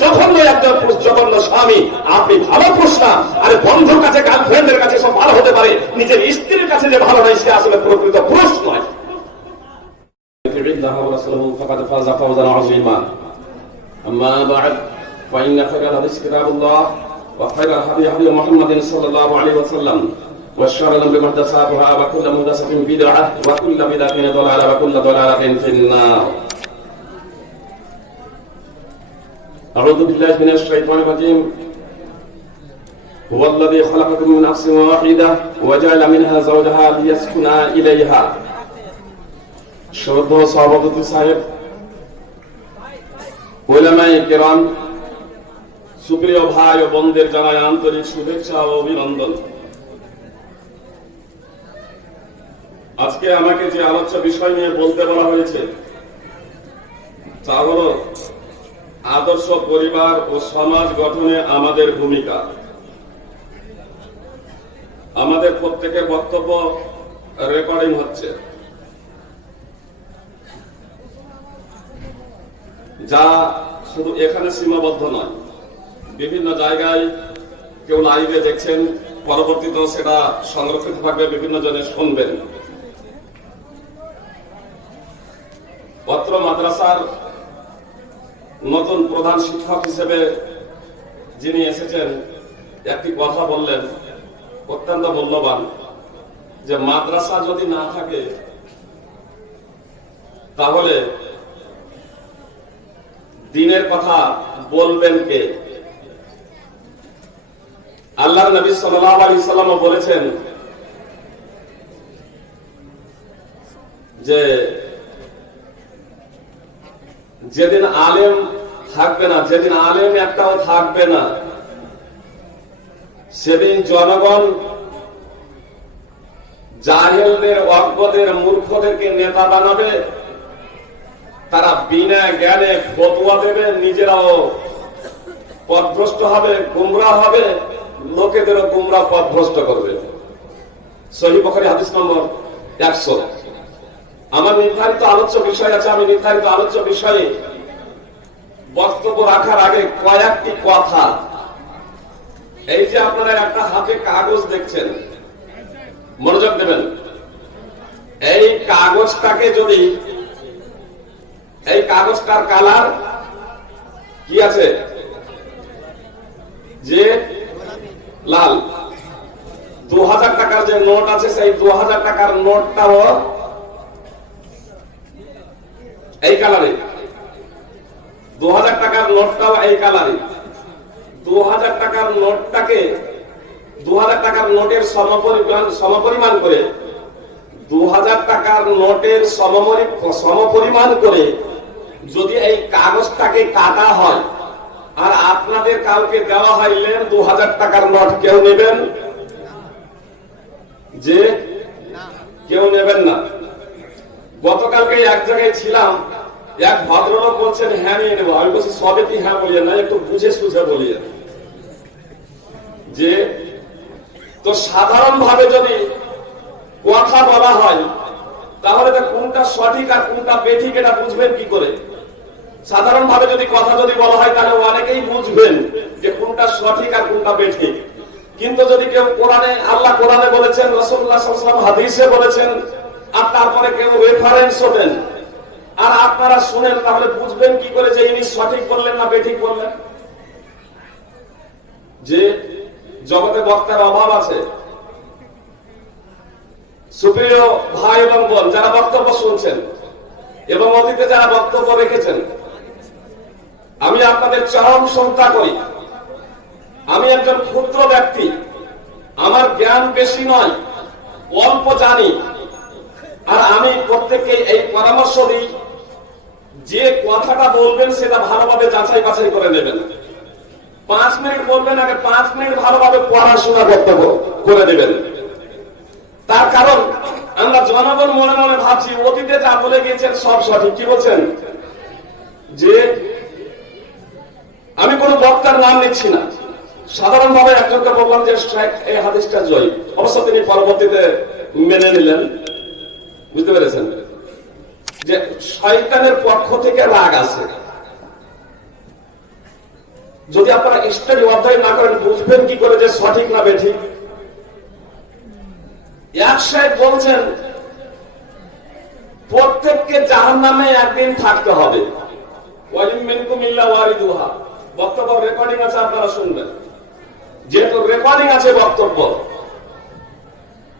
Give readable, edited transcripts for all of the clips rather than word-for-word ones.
জঘন্য একজন জঘন্য স্বামী। আপনি ভালো পুরুষ না। আরে বন্ধুর কাছে, গার্লফ্রেন্ডের কাছে সব ভালো হতে পারে, নিজের স্ত্রীর কাছে যে ভালো নয় সে আসলে প্রকৃত পুরুষ নয়। فقد فاز فوزا عظيما. أما بعد فإن خير الحديث كتاب الله وخير الهدي هدي محمد صلى الله عليه وسلم وشر الأمور محدثاتها وكل محدثة بدعة وكل بدعة ضلالة وكل ضلالة في النار. أعوذ بالله من الشيطان الرجيم. هو الذي خلقكم من نفس واحدة وجعل منها زوجها ليسكن إليها. শ্রদ্ধেয় সভাপতি সাহেব, উলামায়ে কেরাম, সুপ্রিয় ভাই ও বোনদের জানাই আন্তরিক শুভেচ্ছা ও অভিনন্দন। আজকে আমাকে যে আলোচ্য বিষয় নিয়ে বলতে বলা হয়েছে তা হল আদর্শ পরিবার ও সমাজ গঠনে আমাদের ভূমিকা। আমাদের প্রত্যেকের বক্তব্য রেকর্ডিং হচ্ছে, যা শুধু এখানে সীমাবদ্ধ নয়, বিভিন্ন জায়গায় কেউ লাইভে দেখছেন, পরবর্তীতেও সেটা সংরক্ষিত থাকবে, বিভিন্ন জনে শুনবেন। অত্র মাদ্রাসার নতুন প্রধান শিক্ষক হিসেবে যিনি এসেছেন একটি কথা বললেন অত্যন্ত মূল্যবান, যে মাদ্রাসা যদি না থাকে তাহলে দিনের কথা বলবেন কে? আল্লাহর নবী সাল্লাল্লাহু আলাইহি ওয়াসাল্লাম বলেছেন যে যেদিন আলেম থাকবে না, যেদিন আলেম একটাও থাকবে না, সেদিন জনগণ জাহেলদের, অজ্ঞদের, মূর্খদেরকে নেতা বানাবে, তারা বিনা জ্ঞানে ফতোয়া দেবে, নিজেরাও পথভ্রষ্ট হবে, গুমরাহ হবে, লোকেদেরও গুমরাহ পথভ্রষ্ট করবে। সহিহ বুখারী হাদিস নম্বর 100। আমার নির্ধারিত আলোচ্য বিষয় আছে, আমি নির্ধারিত আলোচ্য বিষয়ে বক্তব্য রাখার আগে কয়েকটি কথা। এই যে আপনারা একটা হাতে কাগজ দেখছেন, মনোযোগ দেবেন। এই কাগজটাকে যদি, এই কাগজটার কালার কি আছে? যে লাল। 2000 টাকার যে নোট আছে, সেই 2000 টাকার নোটটাও এই কালারে, 2000 টাকার নোটটাও এই কালারে। 2000 টাকার নোটটাকে 2000 টাকার নোটের সমপরিমাণ করে, 2000 টাকার নোটের সমপরিমাণ করে যদি এই কাগজটাকে কাটা হয় আর আপনাদের কাউকে দেওয়া হয় লেন 2000 টাকার নোট, কেউ নেবেন? যে কেউ নেবেন না। গতকালকে এক জায়গায় ছিলাম, এক ভদ্রলোক বলছেন হ্যাঁ নিয়ে নেবো। আমি বলছি সবে কি হ্যাঁ বলিয়ে না, একটু বুঝে সুঝে বলিয়ে। যে তো সাধারণ ভাবে যদি কথা বলা হয় তাহলে কোনটা সঠিক আর কোনটা বেঠিক এটা বুঝবেন কি করে? সাধারণ ভাবে যদি কথা যদি বলা হয় তাহলে অনেকেই বুঝবেন যে কোনটা সঠিক আর কোনটা বেঠিক। কিন্তু যদি কেউ কোরআনে, আল্লাহ কোরআনে বলেছেন, রাসূলুল্লাহ সাল্লাল্লাহু আলাইহি ওয়াসাল্লাম হাদিসে বলেছেন, আর তারপরে কেউ রেফারেন্স দেন আর আপনারা শুনেন, তাহলে বুঝবেন কি করে যে ইনি সঠিক বললেন না বেঠিক বললেন? যে জগতে বক্তার অভাব আছে। সুপ্রিয় ভাই এবং বোন যারা বক্তব্য শুনছেন এবং অতীতে যারা বক্তব্য রেখেছেন, আমি আপনাদের চরম শ্রদ্ধা করি। আমি একজন ক্ষুদ্র ব্যক্তি, আমার জ্ঞান বেশি নয়, অল্প জানি। আর আমি প্রত্যেককে এই পরামর্শ দিই, যে কথাটা বলবেন সেটা ভালোভাবে যাচাই বাছাই করে নেবেন। 5 মিনিট বলবেন, আগে 5 মিনিট ভালোভাবে পড়াশোনা করে দেবেন। তার কারণ আমরা জনগণ মনে মনে ভাবছি অতীতে যা বলে গিয়েছেন সব সঠিক। কি বলছেন? যে আমি কোন বক্তার নাম নিচ্ছি না, সাধারণভাবে একজনকে বললাম যে এই হাদিসটা জয়ী, অবশ্য তিনি পরবর্তীতে মেনে নিলেন। বুঝতে পেরেছেন যে শয়তানের পক্ষ থেকে রাগ আছে। যদি আপনারা স্টাডি অধ্যয়ন না করেন বুঝবেন কি করে যে সঠিক না বেঠিক? এক সাহেব বলছেন প্রত্যেককে জাহান্নামে একদিন থাকতে হবে। বক্তব্য রেকর্ডিং আছে, আপনারা শুনবেন। যেহেতু রেকর্ডিং আছে বক্তব্য,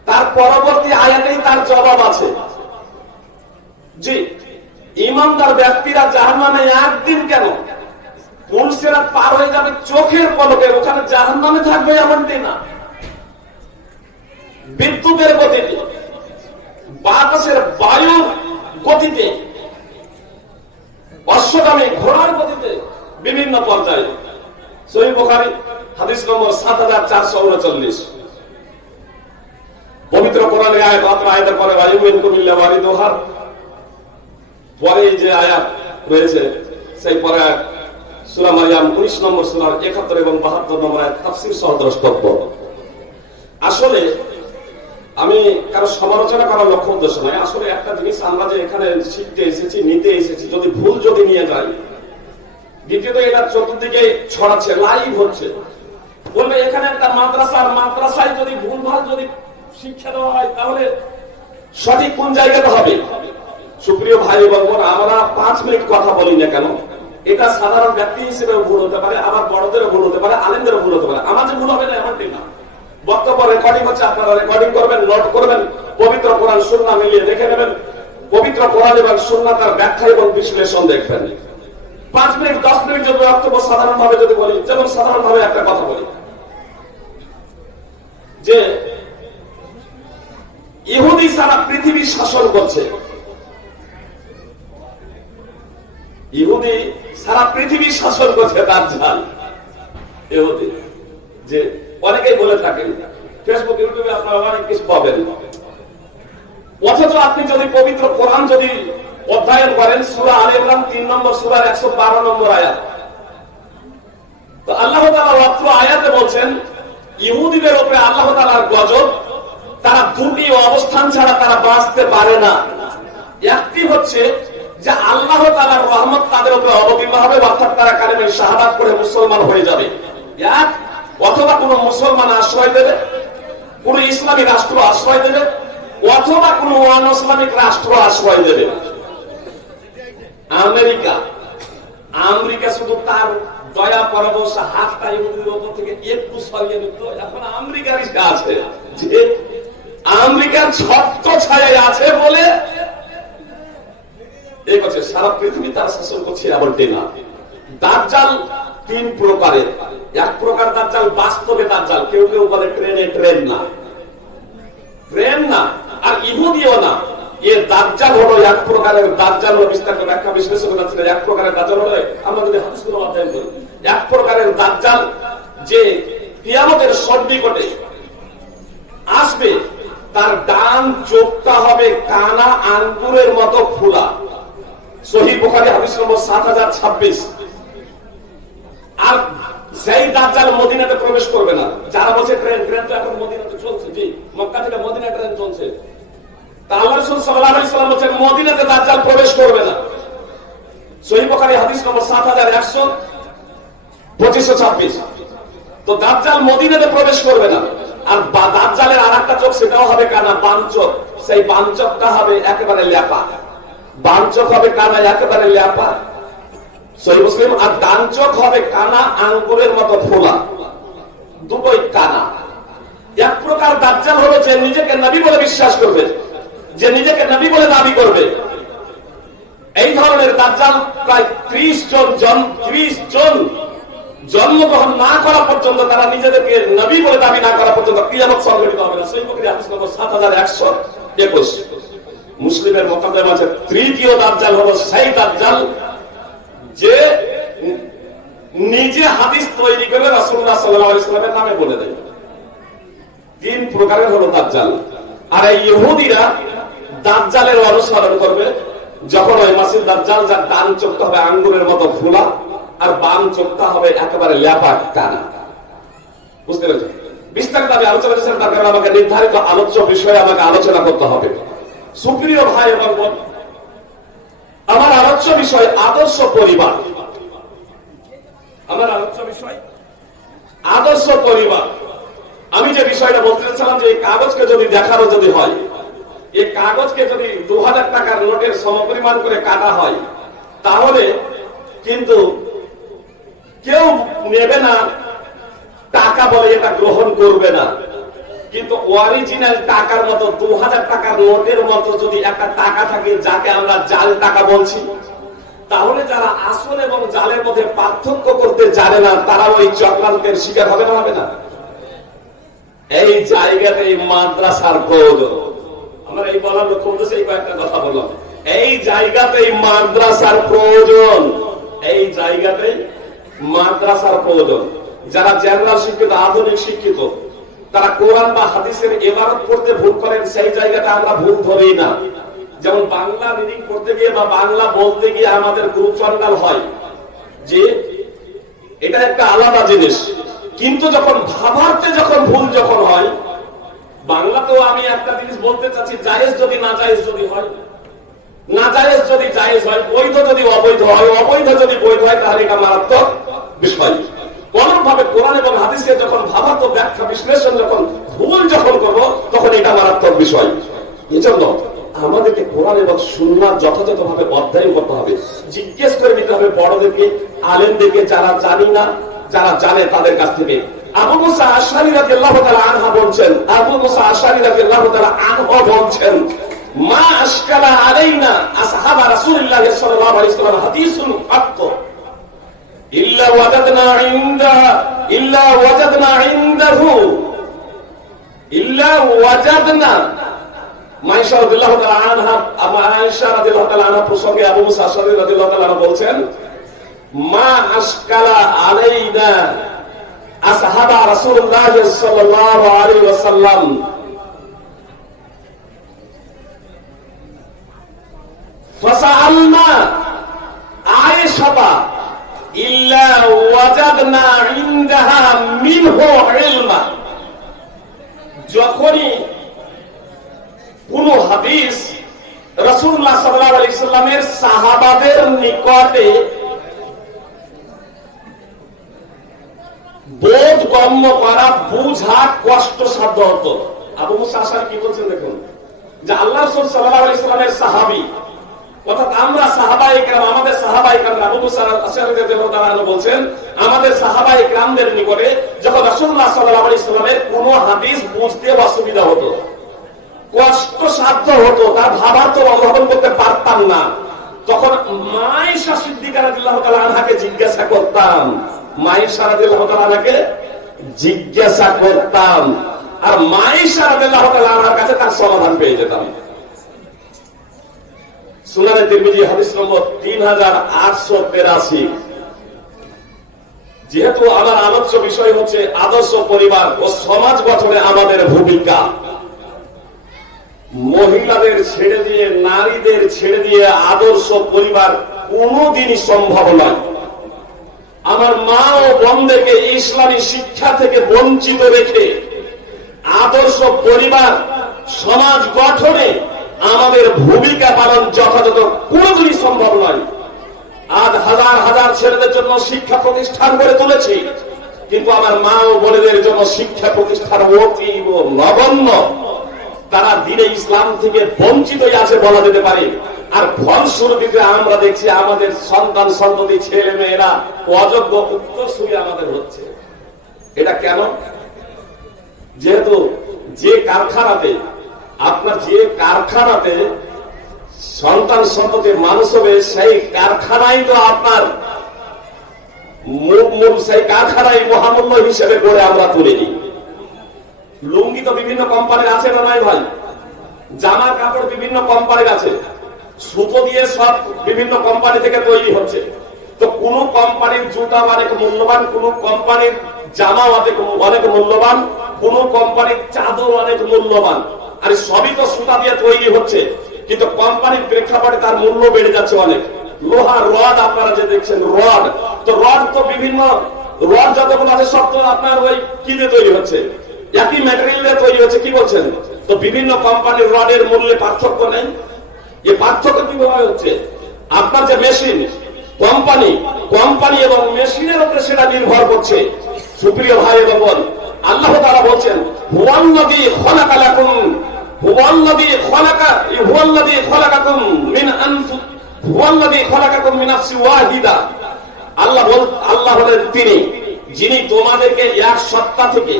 তার পরবর্তী আয়াতেই তার জবাব আছে। জি, ইমানদার ব্যক্তিরা জাহান্নামে একদিন কেন, পুলসেরা পার হয়ে যাবে চোখের পলকে, ওখানে জাহান্নামে থাকবে এমনটি না। বিদ্যুতের গতিতে, বাতাসের বায়ুর গতিতে, অশ্বগামী ঘোড়ার গতিতে, বিভিন্ন পর্যায়ে। সহিহ বুখারী হাদিস নম্বর ৭৪৩৯। পবিত্র কোরআনের আয়াত, আয়াতের পরে ওয়ায়ুমিনকুমিল্লা ওয়ারিদুহার পরে যে আয়াত রয়েছে, সেই পরে সূরা মারইয়াম 19 নম্বর সূরার 71 এবং 72 নম্বর আয়াত তাফসীর সহ দ্রষ্টব্য। আসলে আমি কারো সমালোচনা করার লক্ষ্য উদ্দেশ্য নয়। আসলে একটা জিনিস আমরা যে এখানে শিখতে এসেছি, নিতে এসেছি, যদি ভুল যদি নিয়ে যাই, দ্বিতীয়ত এটা চতুর্দিকে ছড়াচ্ছে, লাইভ হচ্ছে। বলবে এখানে একটা মাদ্রাসায় যদি ভুলভাল যদি শিক্ষা দেওয়া হয় তাহলে সঠিক কোন জায়গাতে হবে? সুপ্রিয় ভাই এবং বোন, আমরা 5 মিনিট কথা বলি না কেন, এটা সাধারণ ব্যক্তি হিসেবে ভুল হতে পারে, আবার বড়দেরও ভুল হতে পারে, আলেমদেরও ভুল হতে পারে। আমার যে ভুল হবে না এমনটি না। বক্তব্য রেকর্ডিং হচ্ছে, আপনারা রেকর্ডিং করবেন, নোট করবেন, পবিত্র কোরআন সুন্নাহ মিলিয়ে দেখে নেবেন, পবিত্র কোরআন এবং সুন্নাহ তার ব্যাখ্যা এবং বিশ্লেষণ দেখবেন। 5 মিনিট 10 মিনিট যদি বক্তব্য সাধারণ ভাবে যদি বলি, যেমন সাধারণ ভাবে একটা কথা বলি যে ইহুদি সারা পৃথিবী শাসন করছে, ইহুদি সারা পৃথিবী শাসন করছে, দাজ্জাল ইহুদি। যে অনেকেই বলে থাকেন, ফেসবুক ইউটিউবে আপনারা অনেক কিছু পাবেন। অথচ আপনি যদি পবিত্র কোরআন যদি অধ্যয়ন করেন, সূরা আলে ইমরান 3 নম্বর সূরার 112 নম্বর আয়াত, তো আল্লাহ তাআলা অত্র আয়াতে বলছেন ইহুদিদের উপরে আল্লাহ তাআলার গজব, তারা দুটি অবস্থান ছাড়া তারা বাঁচতে পারে না। একটি হচ্ছে যে আল্লাহ তাআলার রহমত তাদের উপরে অবতীর্ণ হবে, অর্থাৎ তারা কালেমে শাহাদাত করে মুসলমান হয়ে যাবে। এক, অথবা কোন মুসলমান আশ্রয় দেবে, কোন ইসলামী রাষ্ট্র আশ্রয় দেবে, অথবা কোন অন ইসলামিক রাষ্ট্র আশ্রয় দেবে। আমেরিকা শুধু তার দয়া পরামর্শ হাতটা ইহুদিদের উপর থেকে একটু সরিয়ে নিত, এখন আমেরিকার আছে যে আমেরিকার ছত্র ছায়ায় আছে বলে এই বছর সারা পৃথিবী তার শাসন করছে এমনটি না। দাজ্জাল 3 প্রকারের। এক প্রকার দাজ্জাল বাস্তবে দাজ্জাল, কেউ কেউ বলে ট্রেনে ট্রেন না, ট্রেন না, আর ইহুদিও না। এর দাজ্জাল হলো এক প্রকারের দাজ্জাল হলো, বিস্তারিত ব্যাখ্যা বিশ্লেষণ করেছিল, এক প্রকারের দাজ্জাল হলো, আমরা যদি হাদিসগুলো অধ্যয়ন করি, এক প্রকারের দাজ্জাল যে কিয়ামতের সন্নিকটে আসবে, তার ডান চোখটা হবে কানা আঙ্গুরের মতো ফোলা। সহিহ বুখারী হাদিস নম্বর 7026। আর সেই দাজ্জাল মদিনাতে প্রবেশ করবে না। যারা বলছে ট্রেন তো এখন মদিনাতে চলছে, জি, মক্কা থেকে মদিনা ট্রেন চলছে, তা আল্লাহ রাসূল সাল্লাল্লাহু আলাইহি ওয়াসাল্লাম বলেন মদিনাতে দাজ্জাল প্রবেশ করবে না। সহিহ বুখারী হাদিস নম্বর 7125। তো দাজ্জাল মদিনাতে প্রবেশ করবে না। আর দাজ্জালের আরেকটা চোখ, সেটাও হবে কানা, বাম চোখ। সেই বাম চোখটা হবে একেবারে ল্যাপা, বাম চোখ হবে কানা একেবারে ল্যাপা, সহিহ মুসলিম। আর ডান চোখ হবে কানা আঙ্গুরের মতো ফোলা, দুটোই কানা। এক প্রকার দাজ্জাল হলো যে নিজেকে নবী বলে বিশ্বাস করবে, যে নিজেকে নবী বলে দাবি করবে। এই ধরনের দাজ্জাল প্রায় 30 জন জন্মগ্রহণ না করা পর্যন্ত, তারা নিজেদেরকে নবী বলে দাবি না করা পর্যন্ত কিয়ামত সংঘটিত হবে না। সহিহ বুখারী হাদিস নম্বর 7121। মুসলিমের মোকাদ্দমা আছে, তৃতীয় দাজ্জাল হলো সেই দাজ্জাল যে নিজে হাদিস তৈরি করে রাসূলুল্লাহ সাল্লাল্লাহু আলাইহি ওয়াসাল্লামের নামে বলে দেয়। 3 প্রকারের হলো দাজ্জাল। আর এই ইহুদিরা দাজ্জালের অনুসরণ করবে, যখন ওই মাসিহ দাজ্জাল যার ডান চোখটা হবে আঙ্গুরের মতো ফোলা আর বাম চোখটা হবে একেবারে ল্যাপা কানা। বুঝতে পেরেছেন? বিস্তারিত আমি আলোচনা করেছিলাম, তার কারণে আমাকে নির্ধারিত আলোচ্য বিষয়ে আমাকে আলোচনা করতে হবে। সুপ্রিয় ভাই এবং বোন, আমার আলোচ্য বিষয় আদর্শ পরিবার। আমার আলোচ্য আদর্শ পরিবার। আমি যে বিষয়টা বলতে চাচ্ছিলাম যে এই কাগজকে যদি দেখারও যদি হয়, এই কাগজকে যদি 2000 টাকার নোটের সমপরিমাণ করে কাটা হয়, তাহলে কিন্তু কেউ নেবে না, টাকা বলে এটা গ্রহণ করবে না। কিন্তু অরিজিনাল টাকার মতো 2000 টাকার নোটের মতো যদি একটা টাকা থাকে, যাকে আমরা জাল টাকা বলছি, তাহলে যারা আসল এবং জালের মধ্যে পার্থক্য করতে জানে না, তারা ওই চক্রান্তের শিকার হবে না, হবে না? এই জায়গাতে এই মাদ্রাসার প্রয়োজন। আমরা এই বলার লক্ষ্য উদ্দেশ্যে এই কয়েকটা কথা বললাম। এই জায়গাতেই মাদ্রাসার প্রয়োজন, এই জায়গাতেই মাদ্রাসার প্রয়োজন। যারা জেনারেল শিক্ষিত, আধুনিক শিক্ষিত, তারা কোরআন বা হাদিসের ইবারত করতে ভুল করেন, সেই জায়গাটা আমরা ভুল ধরি না। যেমন বাংলা রিডিং করতে গিয়ে বা বাংলা বলতে গিয়ে আমাদের গুরুচন্ডাল হয়, যে এটা একটা আলাদা জিনিস। কিন্তু যখন ভাবার্থে যখন ভুল যখন হয়, বাংলাতেও আমি একটা জিনিস বলতে চাচ্ছি, জায়েজ যদি না জায়েজ যদি হয়, না জায়েজ যদি জায়েজ হয়, বৈধ যদি অবৈধ হয়, অবৈধ যদি বৈধ হয়, তাহলে এটা মারাত্মক বিষয়। কোন ভাবে কোরআন এবং হাদিসের যখন ভাবার্থ ব্যাখ্যা বিশ্লেষণ যখন ভুল যখন করবো, তখন এটা মারাত্মক বিষয়। এজন্য আমাদেরকে কোরআন এবং সুন্নাহ যথাযথভাবে অধ্যয়ন করতে হবে, জিজ্ঞেস করে নিতে হবে বড়দেরকে, আলেমদেরকে, যারা জানি না, যারা জানে তাদের কাছ থেকে। আবু মুসা আশআরী রাদিয়াল্লাহু তাআলা আনহু বলছেন, আবু মুসা আশআরী রাদিয়াল্লাহু তাআলা আনহু বলছেন, মা আশকালা আলাইনা আসহাব রাসূলুল্লাহ সাল্লাল্লাহু আলাইহি ওয়াসাল্লাম হাদিসুন কাত ইল্লা ওয়াজাদনা ইনদাহু ইল্লা ওয়াজাদনা। মাইশা রাদিয়াল্লাহু তাআলা আনহা, আয়েশা রাদিয়াল্লাহু তাআলা আনহা প্রসঙ্গে আবু মুসা আশআরী রাদিয়াল্লাহু তাআলা আনহু বলছেন, মা আশকালা আলাইনা আসহাব রাসূলুল্লাহ সাল্লাল্লাহু আলাইহি ওয়াসাল্লাম ফাসাআলনা আয়েশা ইল্লা ওয়াজাদনা ইনদাহা মিনহু ইলমা। যখনই কোন হাদিস রাসূলুল্লাহ সাল্লাল্লাহু আলাইহি সাল্লামের সাহাবাদের নিকটে বোধগম্য করা, বুঝা কষ্টসাধ্য হতো। আবু মুসা আশআরী কি বলছেন দেখুন, যে আল্লাহ রাসূল সাল্লাল্লাহু আলাইহি সাল্লামের সাহাবী, অর্থাৎ আমরা সাহাবায়ে কেরাম, আমাদের সাহাবায়ে কেরাম, আবু মুসা আশআরী রাদিয়াল্লাহু তাআলা আনহু বলছেন, আমাদের সাহাবায়ে কেরামদের নিকটে যখন রাসূলুল্লাহ সাল্লাল্লাহু আলাইহি সাল্লামের কোন হাদিস বুঝতে অসুবিধা হতো, কষ্টসাধ্য হতো, তার ভাবার্থ অনুধাবন করতে পারতাম না, তখন মায়েশা সিদ্দিকা রাদিয়াল্লাহু তাআলা আনহাকে জিজ্ঞাসা করতাম, মায়েশা রাদিয়াল্লাহু তাআলা আনহাকে জিজ্ঞাসা করতাম, আর মায়েশা রাদিয়াল্লাহু তাআলা আনহার কাছে তার সমাধান পেয়ে যেতাম। সুনানে তিরমিজি হাদিস নম্বর 3883। যেহেতু আমার আলোচ্য বিষয় হচ্ছে আদর্শ পরিবার ও সমাজ গঠনে আমাদের ভূমিকা, মহিলাদের ছেড়ে দিয়ে, নারীদের ছেড়ে দিয়ে আদর্শ পরিবার কোনোদিনই সম্ভব নয়। আমার মা ও বোনদেরকে ইসলামী শিক্ষা থেকে বঞ্চিত রেখে আদর্শ পরিবার সমাজ গঠনে আমাদের ভূমিকা পালন যথাযথ কোনোদিনই সম্ভব নয়। আজ হাজার হাজার ছেলেদের জন্য শিক্ষা প্রতিষ্ঠান গড়ে তুলেছি, কিন্তু আমার মা ও বোনেদের জন্য শিক্ষা প্রতিষ্ঠান অতীব নগণ্য। তারা দিনে ইসলাম থেকে বঞ্চিত আছে বলা যেতে পারে। আর ফলস্বরূপে আমরা দেখছি আমাদের সন্তান সন্ততি, ছেলে মেয়েরা অযোগ্য উত্তরসূরি আমাদের হচ্ছে। এটা কেন? যেহেতু যে কারখানাতে সন্তান সন্ততি মানুষ হবে, সেই কারখানাই তো আপনার সেই কারখানাই মহামূল্য হিসেবে করে আমরা তুলে নিই। লুঙ্গি তো বিভিন্ন কোম্পানির আছে না নাই ভাই, জামা কাপড় বিভিন্ন কোম্পানির আছে, সুতো দিয়ে সব বিভিন্ন কোম্পানি থেকে তৈরি হচ্ছে। তো কোন কোম্পানির জুতা অনেক মূল্যবান, কোন কোম্পানির জামা অনেক মূল্যবান, কোন কোম্পানির চাদর অনেক মূল্যবান, আর সবই তো সুতা দিয়ে তৈরি হচ্ছে, কিন্তু কোম্পানির প্রেক্ষাপটে তার মূল্য বেড়ে যাচ্ছে অনেক। লোহা রড আপনারা যে দেখছেন, রড তো বিভিন্ন রড যতগুলো আছে সব তো আপনার ওই কি দিয়ে তৈরি হচ্ছে, একই ম্যাটেরিয়াল দিয়ে তৈরি হচ্ছে। কি বলছেন? তো বিভিন্ন কোম্পানির রডের মূল্যে পার্থক্য নেই। এই পার্থক্য কিভাবে হচ্ছে? আপনার যে মেশিন, কোম্পানি কোম্পানি এবং মেশিনের উপরে সেটা নির্ভর করছে। সুপ্রিয় ভাই এবং বোন, আল্লাহ তাআলা বলছেন হুয়াল্লাযী খালাকা লাকুম হুয়াল্লাযী খালাকাকুম মিন হুয়াল্লাযী খালাকাকুম মিন নাফসিন ওয়াহিদা। আল্লাহ হলেন তিনি যিনি তোমাদেরকে এক সত্তা থেকে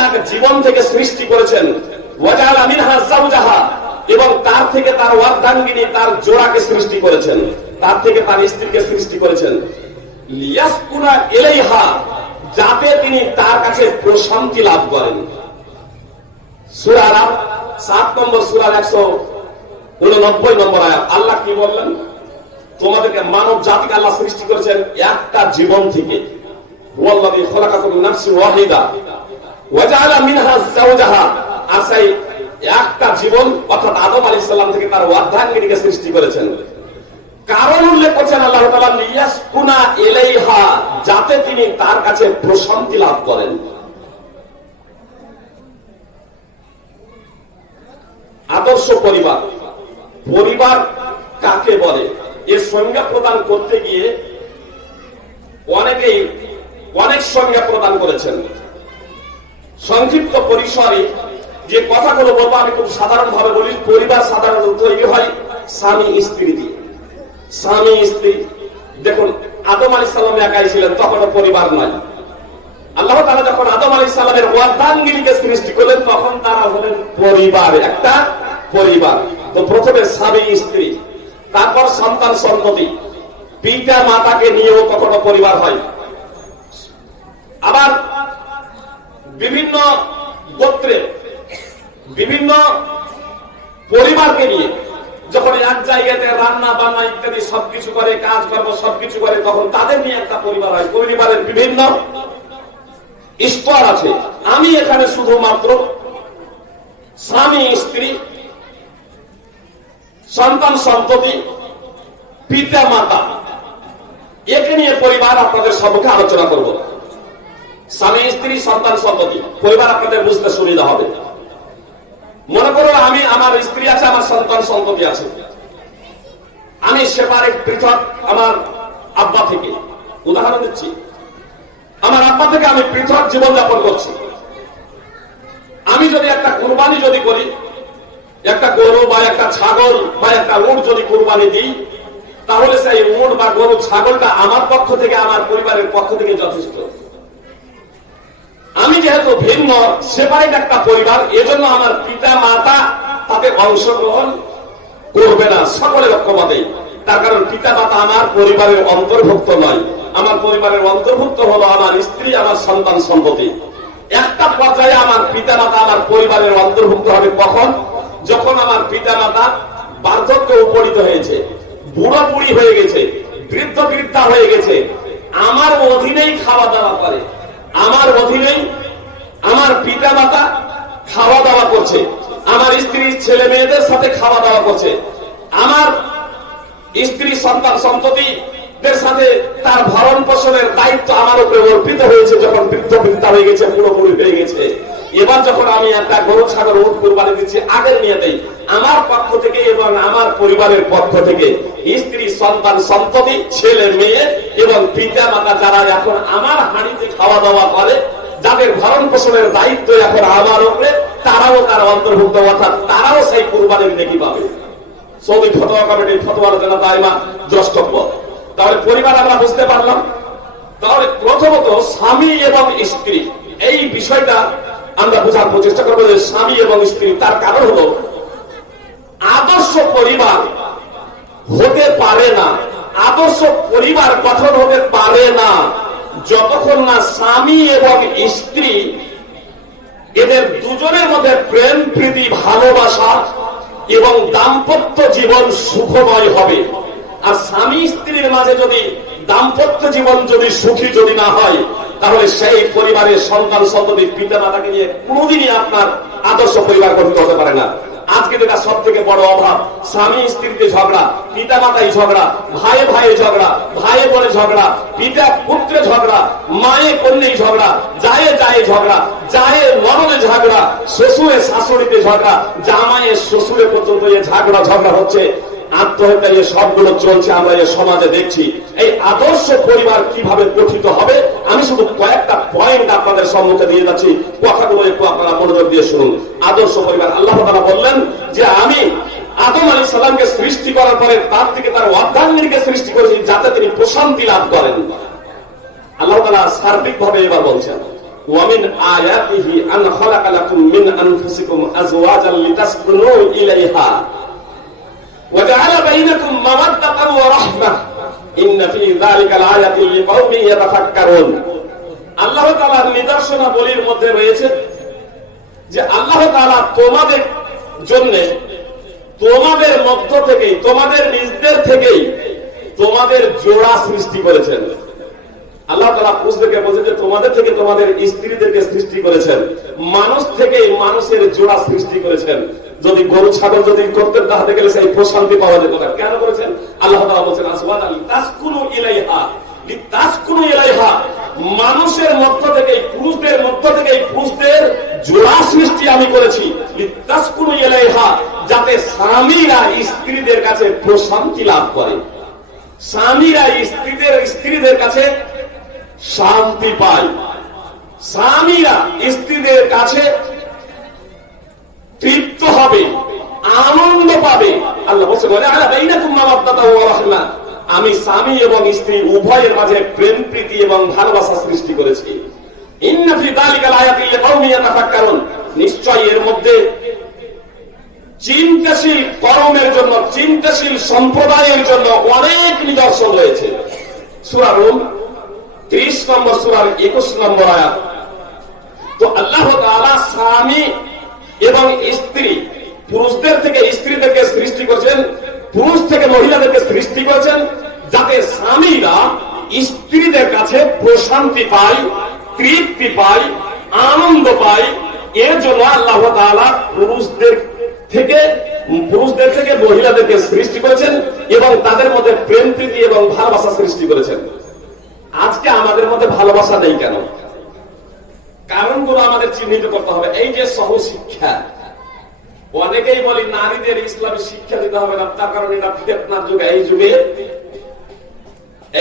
এক জীবন থেকে সৃষ্টি করেছেন। ওয়াজাআলা মিনহা যাওজাহা, এবং তার থেকে তার অর্ধাঙ্গিনী তার জোড়াকে সৃষ্টি করেছেন, তার থেকে তার স্ত্রীকে সৃষ্টি করেছেন। লিয়াসকুনা ইলাইহা, যাতে তিনি তার কাছে প্রশান্তি লাভ করেন। সূরা আরাফ 7 নম্বর সূরার 189 নম্বর আয়াত। আল্লাহ কি বললেন? তোমাদেরকে মানব জাতিকে আল্লাহ সৃষ্টি করেছেন একটা জীবন থেকে। ওয়াল্লাযী খালাকাকুম মিন নাফসিন ওয়াহিদা ওয়াজাআলা মিনহা যাওজাহা, আর সেই একটা জীবন অর্থাৎ আদম আলাইহিস সালাম থেকে তার অর্ধাঙ্গিনীকে সৃষ্টি করেছেন। কারণ উল্লেখ করছেন আল্লাহ তাআলা লিয়াসকুনা ইলাইহা, যাতে তিনি তার কাছে প্রশান্তি লাভ করেন। আদর্শ পরিবার, পরিবার কাকে বলে এর সংজ্ঞা প্রদান করতে গিয়ে অনেকেই অনেক সংজ্ঞা প্রদান করেছেন। সংক্ষিপ্ত পরিসরে যে কথাগুলো বলবো আমি খুব সাধারণ ভাবে বলি। পরিবার সাধারণত তৈরি হয় স্বামী স্ত্রী দিয়ে। স্বামী স্ত্রী, দেখুন আদম আলাইহিস সালাম একাই ছিলেন, তখন পরিবার নয়। আল্লাহ তাআলা যখন আদম আলাইহিস সালামের অর্ধাঙ্গিনীকে সৃষ্টি করলেন তখন তারা হলেন পরিবার, একটা পরিবার। তো প্রথমে স্বামী স্ত্রী, তারপর সন্তান সন্ততি, পিতা মাতাকে নিয়েও কখনো পরিবার হয়। আবার বিভিন্ন গোত্রে বিভিন্ন পরিবারকে নিয়ে যখন এক জায়গাতে রান্না বান্না ইত্যাদি সবকিছু করে, কাজ কর্ম সবকিছু করে, তখন তাদের নিয়ে একটা পরিবার হয়। পরিবারের বিভিন্ন স্তর আছে। আমি এখানে শুধুমাত্র স্বামী স্ত্রী, সন্তান সন্ততি, পিতা মাতা, একে নিয়ে পরিবার আপনাদের সম্মুখে আলোচনা করব। স্বামী স্ত্রী সন্তান সন্ততি পরিবার আপনাদের বুঝতে সুবিধা হবে। মনে করো আমি, আমার স্ত্রী আছে, আমার সন্তান সন্ততি আছে, আমি সেপারেট, পৃথক আমার আব্বা থেকে। উদাহরণ দিচ্ছি, আমার আব্বা থেকে আমি পৃথক জীবন যাপন করছি। আমি যদি একটা কুরবানি যদি করি, একটা গরু বা একটা ছাগল বা একটা উট যদি কুরবানি দিই, তাহলে সেই উট বা গরু ছাগলটা আমার পক্ষ থেকে, আমার পরিবারের পক্ষ থেকে যথেষ্ট। আমি যেহেতু ভিন্ন, সেপারেট একটা পরিবার, এজন্য আমার পিতা মাতা তাতে অংশগ্রহণ করবে না সকলের ঐক্যমতেই। তার কারণ পিতা মাতা আমার পরিবারের অন্তর্ভুক্ত নয়। আমার পরিবারের অন্তর্ভুক্ত হলো আমার স্ত্রী, আমার সন্তান সন্ততি। একটা পর্যায়ে আমার পিতা মাতা আমার পরিবারের অন্তর্ভুক্ত হবে কখন? যখন আমার পিতা মাতা বার্ধক্যে উপনীত হয়েছে, বুড়ো বুড়ি হয়ে গেছে, বৃদ্ধ বৃদ্ধা হয়ে গেছে, আমার অধীনেই খাওয়া দাওয়া করে, আমার অধীনেই আমার পিতা মাতা খাওয়া দাওয়া করছে, আমার স্ত্রী ছেলে মেয়েদের সাথে খাওয়া দাওয়া করছে, আমার স্ত্রী সন্তান সন্ততিদের সাথে তার ভরণ পোষণের দায়িত্ব আমার উপরে অর্পিত হয়েছে। যখন বৃদ্ধ বৃদ্ধা হয়ে গেছে, পুরোপুরি হয়ে গেছে, এবার যখন আমি একটা গরু ছাগল উট কুরবানি দিচ্ছি, আগের নিয়েতেই আমার পক্ষ থেকে এবং আমার পরিবারের পক্ষ থেকে স্ত্রী সন্তান সন্ততি ছেলে মেয়ে এবং পিতা মাতা যারা এখন আমার হাঁড়িতে খাওয়া দাওয়া করে, যাদের ভরণ পোষণের দায়িত্ব এখন আমার উপরে, তারাও তার অন্তর্ভুক্ত, অর্থাৎ তারাও সেই কুরবানির নেকি পাবে। সৌদি ফতোয়া কমিটির ফতোয়ার জন্য দায়মা দ্রষ্টব্য। তাহলে পরিবার আমরা বুঝতে পারলাম। তাহলে প্রথমত স্বামী এবং স্ত্রী, এই বিষয়টা আমরা বোঝার প্রচেষ্টা করবো যে স্বামী এবং স্ত্রী। তার কারণ হলো আদর্শ পরিবার হতে পারে না, আদর্শ পরিবার গঠন হতে পারে না যতক্ষণ না স্বামী এবং স্ত্রী এদের দুজনের মধ্যে প্রেম প্রীতি ভালোবাসা এবং দাম্পত্য জীবন সুখময় হবে। আর স্বামী স্ত্রীর মাঝে যদি দাম্পত্য জীবন যদি সুখী যদি না হয়, তাহলে সেই পরিবারের সন্তান সন্ততি পিতা মাতাকে নিয়ে কোনোদিনই আপনার আদর্শ পরিবার গঠিত হতে পারে না। আজকে যেটা সব থেকে বড় অভাব, স্বামী স্ত্রীতে ঝগড়া, পিতা মাতায় ঝগড়া, ভাই ভাইয়ে ঝগড়া, ভাই বোনে ঝগড়া, পিতা পুত্রে ঝগড়া, মায়ে কন্যায় ঝগড়া, জায়ে জায়ে ঝগড়া, জায়ে ননদে ঝগড়া, শ্বশুরে শাশুড়িতে ঝগড়া, জামায়ে শ্বশুরে পর্যন্ত ঝগড়া হচ্ছে। আত্মহত্যা নিয়ে সবগুলো চলছে, আমরা এই সমাজে দেখছি। এই আদর্শ পরিবার কিভাবে গঠিত হবে, আমি শুধু কয়েকটা পয়েন্ট আপনাদের সম্মুখে দিয়ে যাচ্ছি, কথাগুলো একটু আপনারা মনোযোগ দিয়ে শুনুন। আদর্শ পরিবার, আল্লাহ তাআলা বললেন যে আমি আদম আলাইহিস সালামকে সৃষ্টি করার পরে তার থেকে তার অর্ধাঙ্গিনীকে সৃষ্টি করেছি যাতে তিনি প্রশান্তি লাভ করেন। আল্লাহ তাআলা সার্বিকভাবে এবার বলছেন, وَمِنْ آيَاتِهِ أَنْ خَلَقَ لَكُم مِّنْ أَنفُسِكُمْ أَزْوَاجًا لِتَسْكُنُوا إِلَيْهَا وَجَعَلَ بَيْنَكُم مَّوَدَّةً وَرَحْمَةً إِنَّ فِي ذَلِكَ لَآيَاتٍ لِقَوْمٍ يَتَفَكَّرُونَ। আল্লাহ তাআলার নিদর্শনাবলীর মধ্যে রয়েছে যে আল্লাহ তাআলা তোমাদের জন্য, তোমাদের মধ্য থেকেই, তোমাদের নিজদের থেকেই তোমাদের জোড়া সৃষ্টি করেছেন। আল্লাহ তাআলা পুরুষদেরকে বলছেন যে তোমাদের থেকে তোমাদের স্ত্রীদেরকে সৃষ্টি করেছেন, মানুষ থেকেই মানুষের জোড়া সৃষ্টি করেছেন। যদি গরু ছাগল যদি করতেন তাহলে গেলে সেই প্রশান্তি পাওয়া যেত না। কেন করেছেন? আল্লাহ তাআলা বলছেন আসওয়াজান লিতাসকুনু ইলাইহা, লিতাসকুনু ইলাইহা, মানুষের মধ্য থেকে, পুরুষদের মধ্য থেকে পুরুষদের জোড়া সৃষ্টি আমি করেছি, লিতাসকুনু ইলাইহা, যাতে স্বামীরা স্ত্রীদের কাছে প্রশান্তি লাভ করে, স্বামীরা স্ত্রীদের কাছে শান্তি পায়, স্বামীরা স্ত্রীদের কাছে তৃপ্ত হবে, আনন্দ পাবে। আল্লাহ বলছেন আমি স্বামী এবং স্ত্রী উভয়ের মাঝে প্রেম প্রীতি এবং ভালোবাসা সৃষ্টি করেছি। ইন্না ফি যালিকা লায়াতিন লিকাওমিন ইয়াতাফাক্কারুন, নিশ্চয়ই এর মধ্যে চিন্তাশীল কওমের জন্য, চিন্তাশীল সম্প্রদায়ের জন্য অনেক নিদর্শন রয়েছে। সূরা রুম 30 নম্বর সূরার 21 নম্বর আয়াত। তো আল্লাহ তাআলা স্বামী এবং স্ত্রী, পুরুষদের থেকে স্ত্রীদেরকে সৃষ্টি করেছেন, পুরুষ থেকে মহিলাদেরকে সৃষ্টি করেছেন যাতে স্বামীরা স্ত্রীদের কাছে প্রশান্তি পায়, তৃপ্তি পায়, আনন্দ পায়। এর জন্য আল্লাহ তাআলা পুরুষদের থেকে মহিলাদেরকে সৃষ্টি করেছেন এবং তাদের মধ্যে প্রেম প্রীতি এবং ভালোবাসা সৃষ্টি করেছেন। আজকে আমাদের মধ্যে ভালোবাসা নেই কেন? কারণগুলো আমাদের চিহ্নিত করতে হবে। এই যে সহশিক্ষা, অনেকেই বলি নারীদের ইসলামী শিক্ষা দিতে হবে না, তার কারণ এটা ফিতনার যুগে।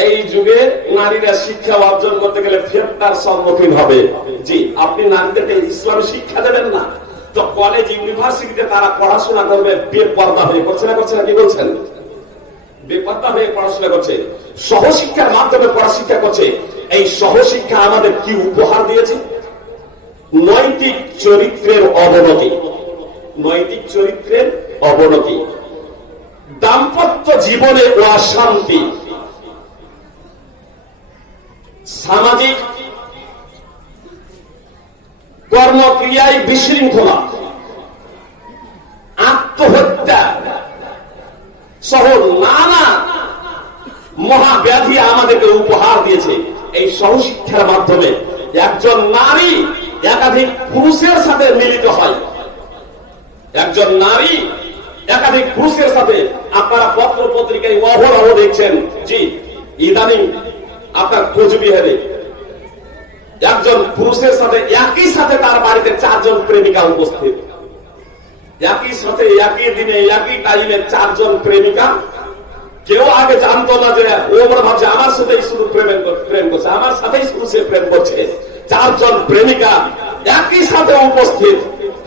এই যুগে নারীরা শিক্ষা অর্জন করতে গেলে ফিতনার সম্মুখীন হবে। জি, আপনি নারীদেরকে ইসলামী শিক্ষা দেবেন না তো কলেজ ইউনিভার্সিটিতে তারা পড়াশোনা করবে বেপরদা হয়ে। করছে না কি বলছেন? বেপরদা হয়ে পড়াশোনা করছে, সহশিক্ষার মাধ্যমে পড়াশিক্ষা করছে। এই সহশিক্ষা আমাদের কি উপহার দিয়েছে? নৈতিক চরিত্রের অবনতি, নৈতিক চরিত্রের অবনতি, দাম্পত্য জীবনে অশান্তি, সামাজিক কর্মক্রিয়ায় বিশৃঙ্খলা, আত্মহত্যা সহ নানা মহাব্যাধি আমাদেরকে উপহার দিয়েছে। এই সহশিক্ষার মাধ্যমে একজন নারী একাধিক পুরুষের সাথে মিলিত হয়, একজন নারী একাধিক পুরুষের সাথে। আপনারা পত্র পত্রিকায় অহরহ দেখছেন, জি, ইদানিং আপনার কোচবিহারে একজন পুরুষের সাথে একই সাথে তার বাড়িতে 4 জন প্রেমিকা উপস্থিত, একই সাথে একই দিনে একই টাইমে 4 জন প্রেমিকা। কেউ আগে জানতো না যে ও মনে ভাবছে আমার সাথেই শুধু প্রেম করছে, আমার সাথেই শুধু সে প্রেম করছে। 4 জন প্রেমিকা একই সাথে উপস্থিত।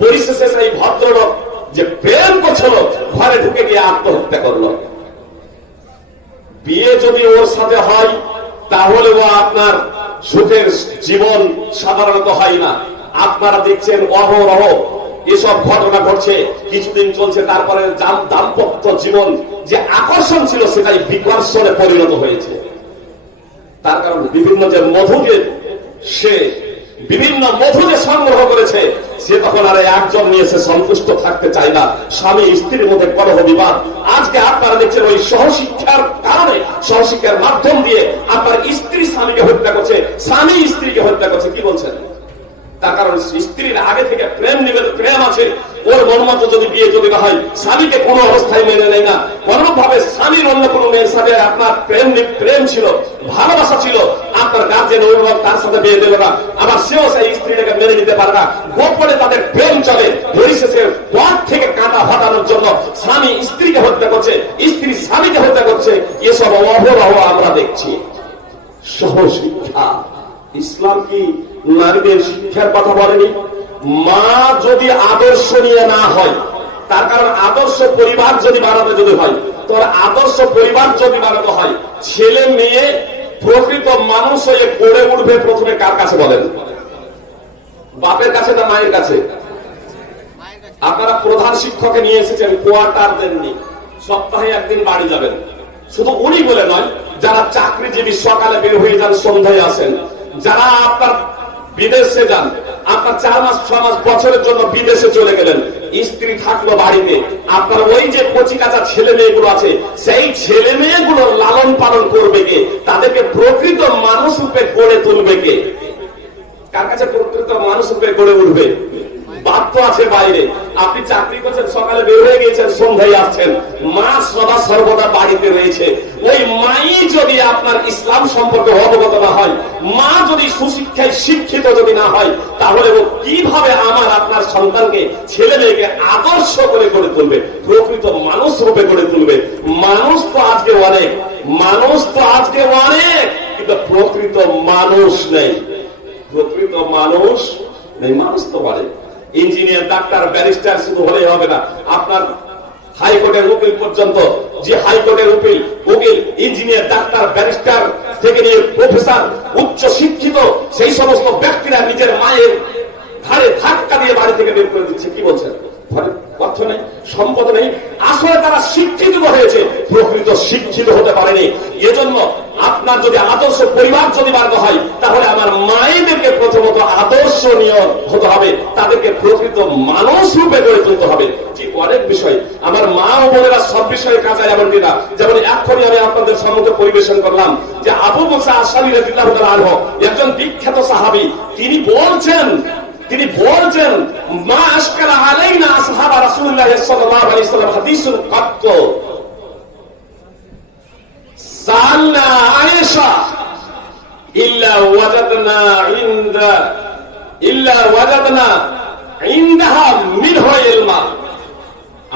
পরিশেষে সেই ভদ্রলোক যে প্রেম করছিল ঘরে ঢুকে গিয়ে আত্মহত্যা করলো। বিয়ে যদি ওর সাথে হয় তাহলে ও আপনার সুখের জীবন সাধারণত হয় না। আপনারা দেখছেন অহরহ এসব ঘটনা ঘটছে, কিছুদিন চলছে, তারপরে দাম্পত্য জীবন যে আকর্ষণ ছিল সেটাই বিকর্ষণে পরিণত হয়েছে। তার কারণ বিভিন্ন যে মধুকে সে বিভিন্ন মধু যে সংগ্রহ করেছে, সে তখন আর একজন নিয়ে সে সন্তুষ্ট থাকতে চায় না। স্বামী স্ত্রীর মধ্যে কলহ বিবাদ। আজকে আপনারা দেখছেন ওই সহশিক্ষার কারণে, সহশিক্ষার মাধ্যম দিয়ে আপনার স্ত্রী স্বামীকে হত্যা করছে, স্বামী স্ত্রীকে হত্যা করছে। কি বলছেন? তার কারণ স্ত্রীর আগে থেকে প্রেম আছে, ওর মনমতো যদি বিয়ে যদি না হয়, স্বামীকে কোনো অবস্থায় মেনে নেয় না। অনুরূপভাবে স্বামীর অন্য কোনো মেয়ের সাথে আপনার প্রেম ছিল, ভালোবাসা ছিল, আপনার যে অভিভাবক তার সাথে বিয়ে দেবে না, আবার সেও সেই স্ত্রীটাকে মেনে নিতে পারে না, গোপনে তাদের প্রেম চলে, পরিশেষে পথ থেকে কাঁটা ফাটানোর জন্য স্বামী স্ত্রীকে হত্যা করছে, স্ত্রী স্বামীকে হত্যা করছে। এসব অহরহ আমরা দেখছি। সহশিক্ষা, ইসলাম কি নারীদের শিক্ষার কথা বলেনি? মা যদি আদর্শনীয় না হয়, তার কারণ আদর্শ পরিবার যদি বানাতে যদি হয়, তোর আদর্শ পরিবার যদি বানাতে হয়, ছেলে মেয়ে প্রকৃত মানুষ হয়ে গড়ে উঠবে প্রথমে কার কাছে বলেন? বাপের কাছে না মায়ের কাছে? আপনারা প্রধান শিক্ষককে নিয়ে এসেছেন, কোয়ার্টার দেননি, সপ্তাহে একদিন বাড়ি যাবেন। শুধু উনি বলে নয়, যারা চাকরিজীবী সকালে বের হয়ে যান, সন্ধ্যায় আসেন, যারা আপনার বিদেশে যান, আপনার 4 মাস 6 মাস বছরের জন্য বিদেশে চলে গেলেন, স্ত্রী থাকলো বাড়িতে, আপনার ওই যে কচি কাঁচা ছেলে মেয়েগুলো আছে, সেই ছেলে মেয়েগুলো লালন পালন করবে কে? তাদেরকে প্রকৃত মানুষ রূপে গড়ে তুলবে কে? কার কাছে প্রকৃত মানুষ রূপে গড়ে উঠবে? বাপ তো আছে বাইরে, আপনি চাকরি করছেন, সকালে বের হয়ে গিয়েছেন, সন্ধ্যায় আসছেন, মা সদা সর্বদা বাড়িতে রয়েছে। ওই মাই যদি আপনার ইসলাম সম্পর্কে অবগত না হয়, মা যদি সুশিক্ষায় শিক্ষিত যদি না হয়, তাহলে ও কিভাবে আমার আপনার সন্তানকে, ছেলে মেয়েকে আদর্শ করে গড়ে তুলবে, প্রকৃত মানুষ রূপে গড়ে তুলবে? মানুষ তো আজকে অনেক, মানুষ তো আজকে অনেক, কিন্তু প্রকৃত মানুষ নেই। প্রকৃত মানুষ নেই, মানুষ তো পারে। ইঞ্জিনিয়ার, ডাক্তার, ব্যারিস্টার শুধু হলেই হবে না, আপনার হাইকোর্টের উকিল পর্যন্ত, যে হাইকোর্টের উকিল, ইঞ্জিনিয়ার, ডাক্তার, ব্যারিস্টার থেকে নিয়ে প্রফেসর, উচ্চ শিক্ষিত সেই সমস্ত ব্যক্তিরা নিজের মায়ের ঘাড়ে ধাক্কা দিয়ে বাড়ি থেকে বের করে দিচ্ছে। কি বলছেন? অর্থ নেই, সম্পদ নেই, আসলে তারা শিক্ষিত হয়েছে, প্রকৃত শিক্ষিত হতে পারেনি। এজন্য আপনার যদি আদর্শ পরিবার যদি বানানো হয়, তাহলে আমার মায়েদেরকে প্রথমত আদর্শনীয় হতে হবে, তাদেরকে প্রকৃত মানুষ রূপে গড়ে তুলতে হবে। কি অনেক বিষয়, আমার মা ও বোনেরা সব বিষয়ে কাজে এমন কিনা, যেমন এক্ষুনি আমি আপনাদের সম্মুখে পরিবেশন করলাম যে আবু মুসা আশআরী রাদিয়াল্লাহু আনহু একজন বিখ্যাত সাহাবী, তিনি বলছেন মা আশকারা আলাইনা আসহাবা রাসূলুল্লাহ সাল্লাল্লাহু আলাইহি ওয়াসাল্লাম হাদিসুন কাত সাল্লা আয়েশা ইল্লা ওয়াজাদনা ইনদাহা মিনহু ইলমা।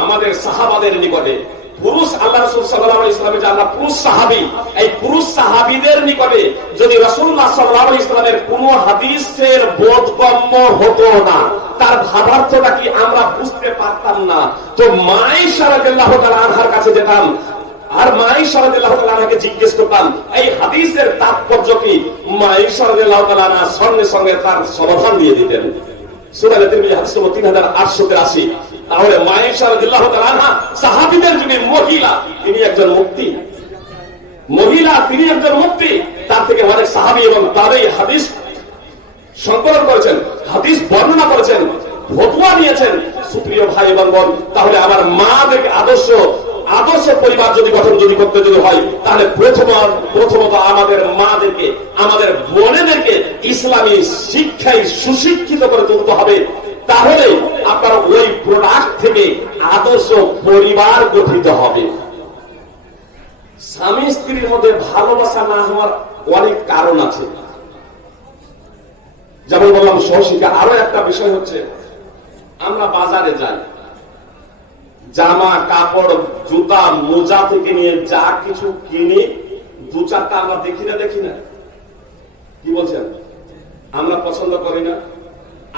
আমাদের সাহাবাদের নিকটে, পুরুষ আল্লাহ রাসূল সাল্লাল্লাহু আলাইহি ওয়াসাল্লাম যে আমরা পুরুষ সাহাবী, এই পুরুষ সাহাবীদের নিকটে যদি রাসূলুল্লাহ সাল্লাল্লাহু আলাইহি ওয়াসাল্লামের কোন হাদিসের বোধগম্য হতো না, তার ভাবার্থটা কি আমরা বুঝতে পারতাম না, তো মা আয়েশা রাদিয়াল্লাহু তাআলা আনহার কাছে যেতাম, আর মা আয়েশা রাদিয়াল্লাহু তাআলা আনহাকে জিজ্ঞেস করতাম এই হাদিসের তাৎপর্য কি। মা আয়েশা রাদিয়াল্লাহু তাআলা আনহা সঙ্গে সঙ্গে তার সমাধান দিয়ে দিতেন। সূরা তিরমিজি হাদিস নম্বর 3883। তাহলে মা আয়েশা রাদিয়াল্লাহু তাআলা আনহা সাহাবীদের যুগে মহিলা, তিনি একজন মুফতি, মহিলা তিনি একজন মুফতি, তার থেকে অনেক সাহাবী এবং তাবেঈ হাদিস সংকলন করেছেন, হাদিস বর্ণনা করেছেন, ফতোয়া দিয়েছেন। সুপ্রিয় ভাই এবং বোন, তাহলে আমার মাদেরকে আদর্শ পরিবার যদি গঠন যদি করতে যদি হয়, তাহলে প্রথমত আমাদের মাদেরকে, আমাদের বোনেদেরকে ইসলামী শিক্ষায় সুশিক্ষিত করে তুলতে হবে। তাহলে আপনার ওই প্রোডাক্ট থেকে আদর্শ পরিবার গঠিত হবে। স্বামী স্ত্রীর মধ্যে ভালোবাসা না হওয়ার অনেক কারণ আছে, যেমন বললাম সহশিক্ষা। আরো একটা বিষয় হচ্ছে, আমরা বাজারে যাই, জামা কাপড় জুতা মোজা থেকে নিয়ে যা কিছু কিনি, 2-4টা আমরা দেখি না? কি বলছেন? আমরা পছন্দ করি না?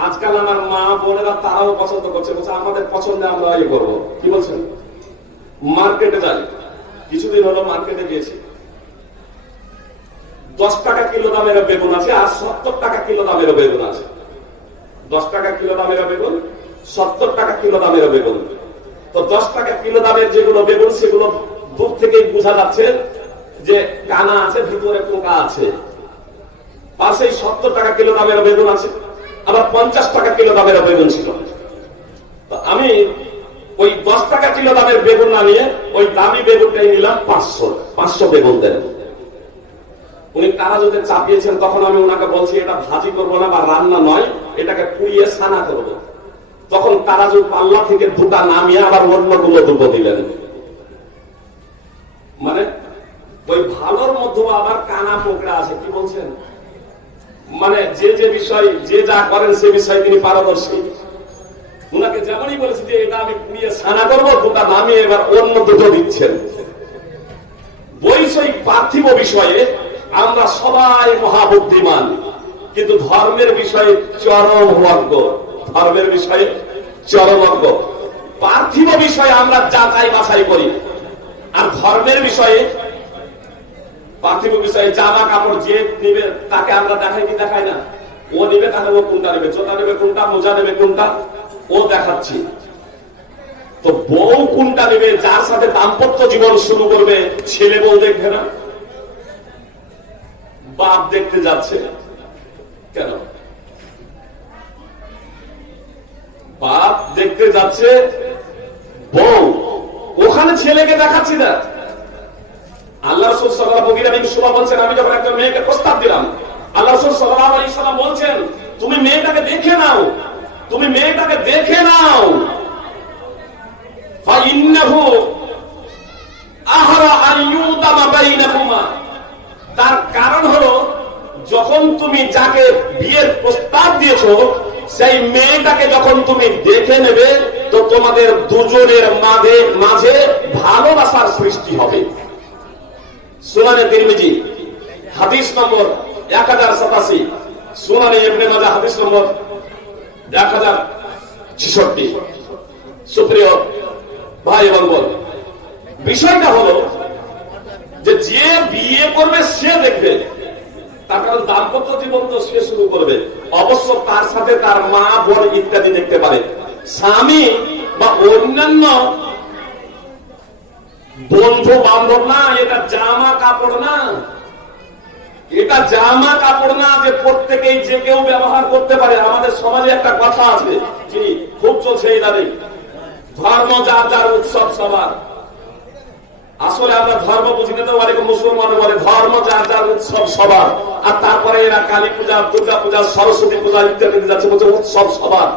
আজকাল আমার মা বোনেরা তারাও পছন্দ করছে, বলছে আমাদের পছন্দে আমরা ইয়ে করবো। কি বলছেন? মার্কেটে যাই, কিছুদিন হলো মার্কেটে গিয়েছি, 10 টাকা কিলো দামের বেগুন আছে আর 70 টাকা কিলো দামের বেগুন আছে। 10 টাকা কিলো দামের বেগুন, 70 টাকা কিলো দামের বেগুন। তো 10 টাকা কিলো দামের যেগুলো বেগুন, সেগুলো দূর থেকেই বোঝা যাচ্ছে যে কানা আছে, ভিতরে পোকা আছে। পাশেই 70 টাকা কিলো দামের বেগুন আছে, আবার 50 টাকা কিলো দামের বেগুন ছিল। তো আমি ওই 10 টাকা কিলো দামের বেগুন না নিয়ে ওই দামি বেগুনটাই নিলাম। 500 বেগুন দেন। উনি তারাজুতে চাপিয়েছেন, তখন আমি ওনাকে বলছি এটা ভাজি করবো না বা রান্না নয়, এটাকে পুড়িয়ে ছানা করবো। তখন তারাজু পাল্লা থেকে 2টা নামিয়ে আবার অন্যগুলো 2টো দিলেন। মানে ওই ভালোর মধ্যে আবার কানা পোকরা আছে। কি বলছেন? মানে যে যে বিষয় যে যা করেন সে বিষয়ে তিনি পারদর্শী। উনাকে যেমনই বলেছে যে এটা আমি পুড়িয়ে ছানা করবো, দুটা নামিয়ে এবার অন্য দুটো দিচ্ছেন। বৈষয়িক পার্থিব বিষয়ে আমরা সবাই মহাবুদ্ধিমান, কিন্তু ধর্মের বিষয়ে চরম অজ্ঞ। ধর্মের বিষয়ে চরম অজ্ঞ। পার্থিব বিষয়ে আমরা যাচাই বাছাই করি, আর ধর্মের বিষয়ে পার্থিব বিষয়ে জামা কাপড় যে নিবে তাকে আমরা দেখাই কি দেখাই না? ও নিবে তাহলে ও কোনটা নেবে, জোতা নেবে কোনটা, মোজা নেবে কোনটা, ও দেখাচ্ছি। তো বউ কোনটা নেবে, যার সাথে দাম্পত্য জীবন শুরু করবে, ছেলে বউ দেখবে না? বাপ দেখতে যাচ্ছে কেন? বাপ দেখতে যাচ্ছে বউ, ওখানে ছেলেকে দেখাচ্ছি না। আল্লাহ রাসূল সাল্লাল্লাহু আলাইহি ওয়াসাল্লাম বলছেন, আমি যখন একটা মেয়েকে প্রস্তাব দিলাম, আল্লাহ রাসূল সাল্লাল্লাহু আলাইহি ওয়াসাল্লাম বলছেন, তুমি মেয়েটাকে দেখে নাও, তুমি মেয়েটাকে দেখে নাও। ফাইন্নাহু আহরা আন ইউতামা বাইনাকুমা। তার কারণ হলো, যখন তুমি যাকে বিয়ের প্রস্তাব দিয়েছো সেই মেয়েটাকে যখন তুমি দেখে নেবে, তো তোমাদের দুজনের মাঝে ভালোবাসার সৃষ্টি হবে। সুনানে তিরমিজি হাদিস নম্বর 1087, সুনানে ইবনে মাজাহ হাদিস নম্বর 1066। সুপ্রিয় ভাই এবং বোন, বিষয়টা হলো যে যে বিয়ে করবে সে দেখবে, তার কারণ দাম্পত্য জীবন তো সে শুরু করবে, অবশ্য তার সাথে তার মা বোন ইত্যাদি দেখতে পারে। স্বামী বা অন্যান্য বন্ধু বান্ধব না, এটা জামা কাপড় না, এটা জামা কাপড় না যে প্রত্যেকেই যে কেউ ব্যবহার করতে পারে। আমাদের সমাজে একটা কথা আছে, যে খুব চলছে এই দাবি, ধর্ম যার যার উৎসব সবার। আসলে আমরা ধর্ম বুঝি না, তো অনেক মুসলমান বলে ধর্ম যার যার উৎসব সবার, আর তারপরে এরা কালী পূজা, দুর্গা পূজা, সরস্বতী পূজা ইত্যাদি যাচ্ছে, বলছে উৎসব সবার।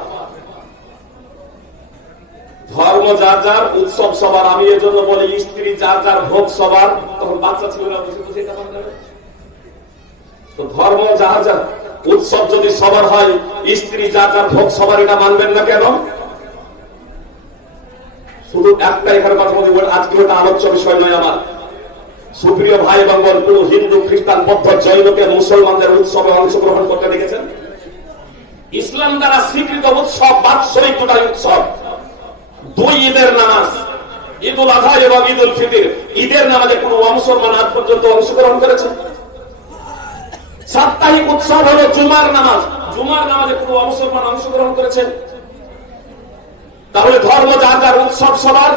ধর্ম যার যার উৎসব সবার। আমি এর জন্য বলি, স্ত্রী যার যার ভোগ সবার। তখন বাচ্চা ছিল না, তো ধর্ম যার যার উৎসব যদি সবার হয়, স্ত্রী যার যার ভোগ সবার, এটা মানবেন না কেন? শুধু একটা এখানে কথা বলতে, আজকে ওটা আলোচ্য বিষয় নয় আমার। সুপ্রিয় ভাই এবং বোন, কোন হিন্দু, খ্রিস্টান, বৌদ্ধ, জৈনকে মুসলমানদের উৎসবে অংশগ্রহণ করতে দেখেছেন? ইসলাম দ্বারা স্বীকৃত উৎসব বাৎসরিক দুটাই উৎসব, দুই ঈদের নামাজ, ঈদুল আযহা এবং ঈদুল ফিতর। ঈদের নামাজে কোন মুসলমান আজ পর্যন্ত অংশগ্রহণ করেছে? সাপ্তাহিক উৎসব হলো জুমার নামাজ, জুমার নামাজে কোন মুসলমান অংশগ্রহণ করেছেন? তাহলে ধর্ম যার যার উৎসব সবার।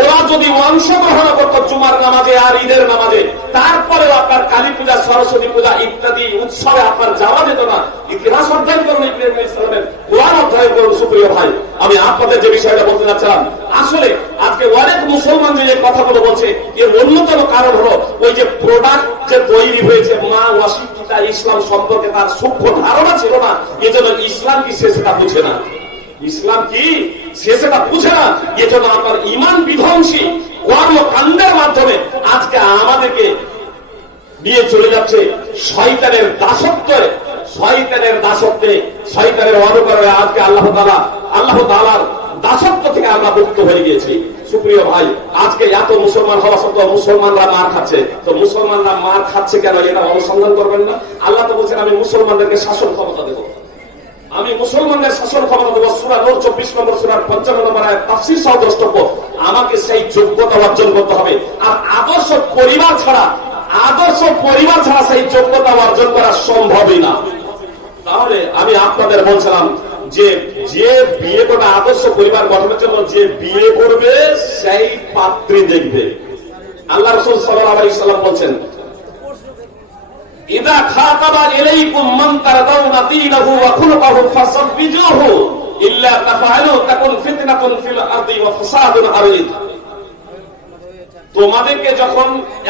ওরা যদি অংশগ্রহণ করতো জুমার নামাজে আর ঈদের নামাজে, তারপরেও আপনার কালী পূজা, সরস্বতী পূজা ইত্যাদি উৎসবে আপনার যাওয়া যেত না। ইতিহাস অধ্যয়ন করুন, ইসলামের কোরআন অধ্যয়ন করুন। সুপ্রিয় ভাই, আমি আপনাদের যে বিষয়টা বলতে চাচ্ছিলাম, আসলে আজকে অনেক মুসলমান যে কথাগুলো বলছে, এর অন্যতম কারণ হলো ওই যে প্রোডাক্ট যে তৈরি হয়েছে, মা অশিক্ষিতা, ইসলাম সম্পর্কে তার সূক্ষ্ম ধারণা ছিল না, এজন্য ইসলাম কি সে সেটা বুঝে না। ইসলাম কি সে সেটা বুঝে না, এজন্য আপনার ইমান বিধ্বংসী কর্মকাণ্ডের মাধ্যমে আজকে আমাদেরকে নিয়ে চলে যাচ্ছে শয়তানের দাসত্বে, শয়তানের দাসত্বে, শয়তানের অনুকরণে আজকে আল্লাহ তাআলার দাসত্ব থেকে আমরা মুক্ত হয়ে গিয়েছি। সুপ্রিয় ভাই, আজকে এত মুসলমান হওয়া সত্ত্বেও মুসলমানরা মার খাচ্ছে। তো মুসলমানরা মার খাচ্ছে কেন, এটা অনুসন্ধান করবেন না? আল্লাহ তো বলছেন, আমি মুসলমানদেরকে শাসন ক্ষমতা দেব, আমি মুসলমানদের শাসন ক্ষমতা দেব। সূরা নূর 24 নম্বর সূরার 55 নম্বর আয়াত তাফসীর সহ দ্রষ্টব্য। আমাকে সেই যোগ্যতা অর্জন করতে হবে, আর আদর্শ পরিবার ছাড়া সেই যোগ্যতা অর্জন করা সম্ভবই না। তাহলে আমি আপনাদের বলছিলাম যে যে বিয়ে করে আদর্শ পরিবার গঠনের জন্য যে বিয়ে করবে সেই পাত্রী দেখবে। আল্লাহ রাসূল সাল্লাল্লাহু আলাইহি ওয়াসাল্লাম বলছেন, ইদা খাতাবা ইলাইকুম মান তারাদাউনা দীনাহু ওয়া খুলুকাহু ফাসাব্বিজুহু ইল্লা তাফআলু তাকুন ফিতনাতুন ফিল আরদি ওয়া ফাসাদুন আরীদ। তোমাদেরকে যখন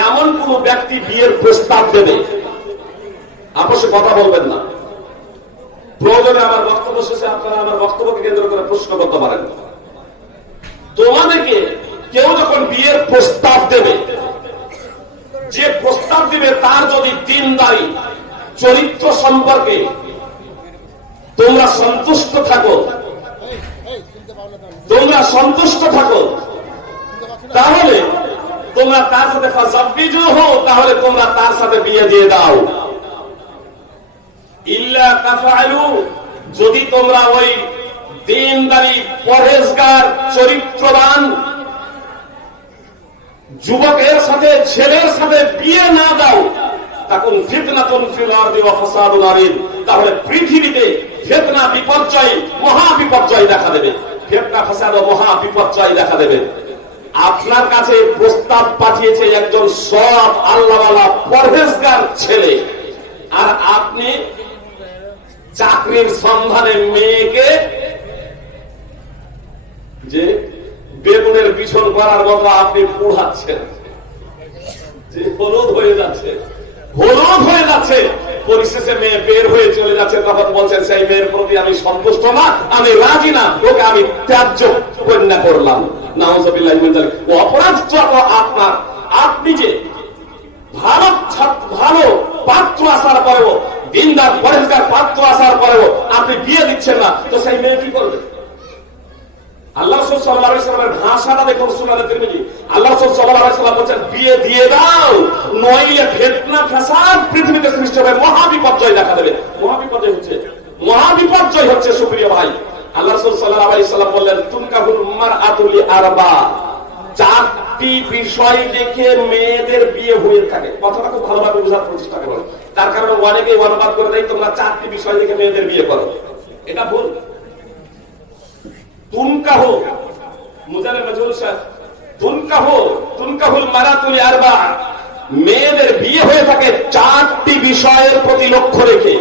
এমন কোন ব্যক্তি বিয়ের প্রস্তাব দেবে, আপসে কথা বলবেন না। প্রয়োজনে আমার বক্তব্য শেষে আপনারা আমার বক্তব্যকে কেন্দ্র করে প্রশ্ন করতে পারেন। তোমাদেরকে কেউ যখন বিয়ের প্রস্তাব দেবে, যে প্রস্তাব দিবে তার যদি দিনদারি চরিত্র সম্পর্কে তোমরা সন্তুষ্ট থাকো, তোমরা সন্তুষ্ট থাকো, তাহলে তোমরা তার সাথে তাহলে তোমরা তার সাথে বিয়ে দিয়ে দাও। ইল্লা তাফআলু, যদি তোমরা ওই দীনদারি পরহেজগার চরিত্রবান যুবকের সাথে ছেলের সাথে বিয়ে না দাও, তখন ফিতনাতুন ফিল আরদি ওয়া ফাসাদুন আরিদ, তাহলে পৃথিবীতে ফিতনা বিপর্যয় মহা বিপর্যয় দেখা দেবে, ফিতনা ফাসাদ ও মহা বিপর্যয় দেখা দেবে। আপনার কাছে প্রস্তাব পাঠিয়েছে একজন সৎ আল্লাহওয়ালা পরহেজগার ছেলে, আর আপনি চাকরির সন্ধানে মেয়েকে যে বেগুনের বিছন করার মতো আপনি পোড়াচ্ছেন, যে হলুদ হয়ে যাচ্ছে, হলুদ হয়ে যাচ্ছে, পরিশেষে মেয়ে বের হয়ে চলে যাচ্ছে, তখন বলছেন সেই মেয়ের প্রতি আমি সন্তুষ্ট না, আমি রাজি না, ওকে আমি ত্যায্য কন্যা করলাম। নাউযুবিল্লাহি মিন যালিক। অপরাধ আপনার, আপনি যে ভালো ভালো পাত্র আসার পরেও, দিনদার পরহেজগার পাত্র আসার পরেও আপনি বিয়ে দিচ্ছেন না, তো সেই মেয়ে কি করবে? আল্লাহ রাসূল সাল্লাল্লাহু আলাইহি ওয়াসাল্লামের ভাষাটা দেখুন সুনানে তিরমিজি। আল্লাহ রাসূল সাল্লাল্লাহু আলাইহি ওয়াসাল্লাম বলেন বিয়ে দিয়ে দাও, নইলে ফিতনা ফাসাদ পৃথিবীতে সৃষ্টি হবে, মহা বিপর্যয় দেখা দেবে। মহা বিপর্যয় হচ্ছে সুপ্রিয় ভাই। আল্লাহ রাসূল সাল্লাল্লাহু আলাইহি ওয়াসাল্লাম বললেন তুনকাহুল মারআতু লিআরবা, চারটি বিষয় দেখে মেয়েদের বিয়ে হয়ে থাকে। কথাটা খুব ভালোভাবে বোঝার চেষ্টা করুন, তার কারণে অনেকে অনুবাদ করে দেয় তোমরা চারটি বিষয় দেখে মেয়েদের বিয়ে করো, এটা ভুল। তুনকাহু মুজালে মাজহুল শাহ, তুনকাহুল মারআতু লিআরবা, মেয়েদের বিয়ে হয়ে থাকে চারটি বিষয়ের প্রতি লক্ষ্য রেখে।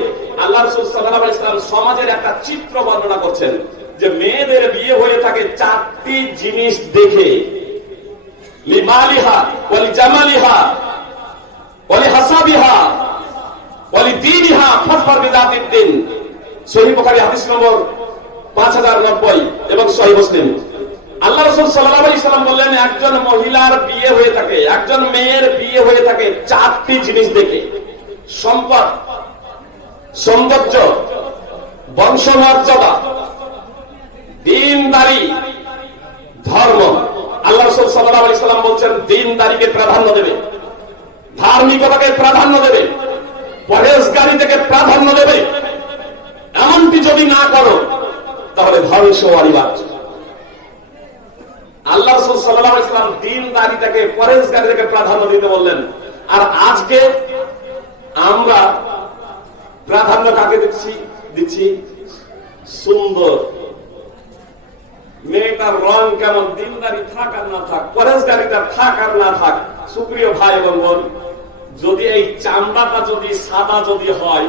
আল্লাহ রাসূল সাল্লাল্লাহু আলাইহি ওয়াসাল্লাম সমাজের একটা চিত্র বর্ণনা করছেন যে মেয়েদের বিয়ে হয়ে থাকে চারটি জিনিস দেখে, লিমালিহা ওয়ালি জামালিহা ওয়ালি হাসাবিহা ওয়ালি দীনিহা ফাজফার বিযাতিদ দ্বীন। সহিহ বুখারী হাদিস নম্বর 5090 এবং সহিহ মুসলিম। আল্লাহ রাসূল সাল্লাল্লাহু আলাইহি ওয়াসাল্লাম বললেন একজন মহিলার বিয়ে হয়ে থাকে, একজন মেয়ের বিয়ে হয়ে থাকে চারটি জিনিস দেখে, সম্পদ, সৌন্দর্য, বংশমর্যাদা, দ্বীনদারি, ধর্ম। আল্লাহ রাসূল সাল্লাল্লাহু আলাইহি ওয়াসাল্লাম বলছেন দ্বীনদারিকে প্রাধান্য দেবে, ধার্মিকতাকে প্রাধান্য দেবে, পরহেজগারিতাকে প্রাধান্য দেবে। এমনটি যদি না করো তাহলে ধ্বংস অনিবার্য। আল্লাহ রাসূল সাল্লাল্লাহু আলাইহি ওয়াসাল্লাম দ্বীনদারিতাকে পরহেজগারিতাকে প্রাধান্য দিতে বললেন। আর আজকে আমরা প্রাধান্য কাকে দিচ্ছি? সুন্দর মেয়েটার রং কেমন, দিনদারি থাক আর না থাক, পরহেজগারিতা থাক আর না থাক। সুপ্রিয় ভাই এবং বোন, যদি এই চামড়াটা যদি সাদা যদি হয়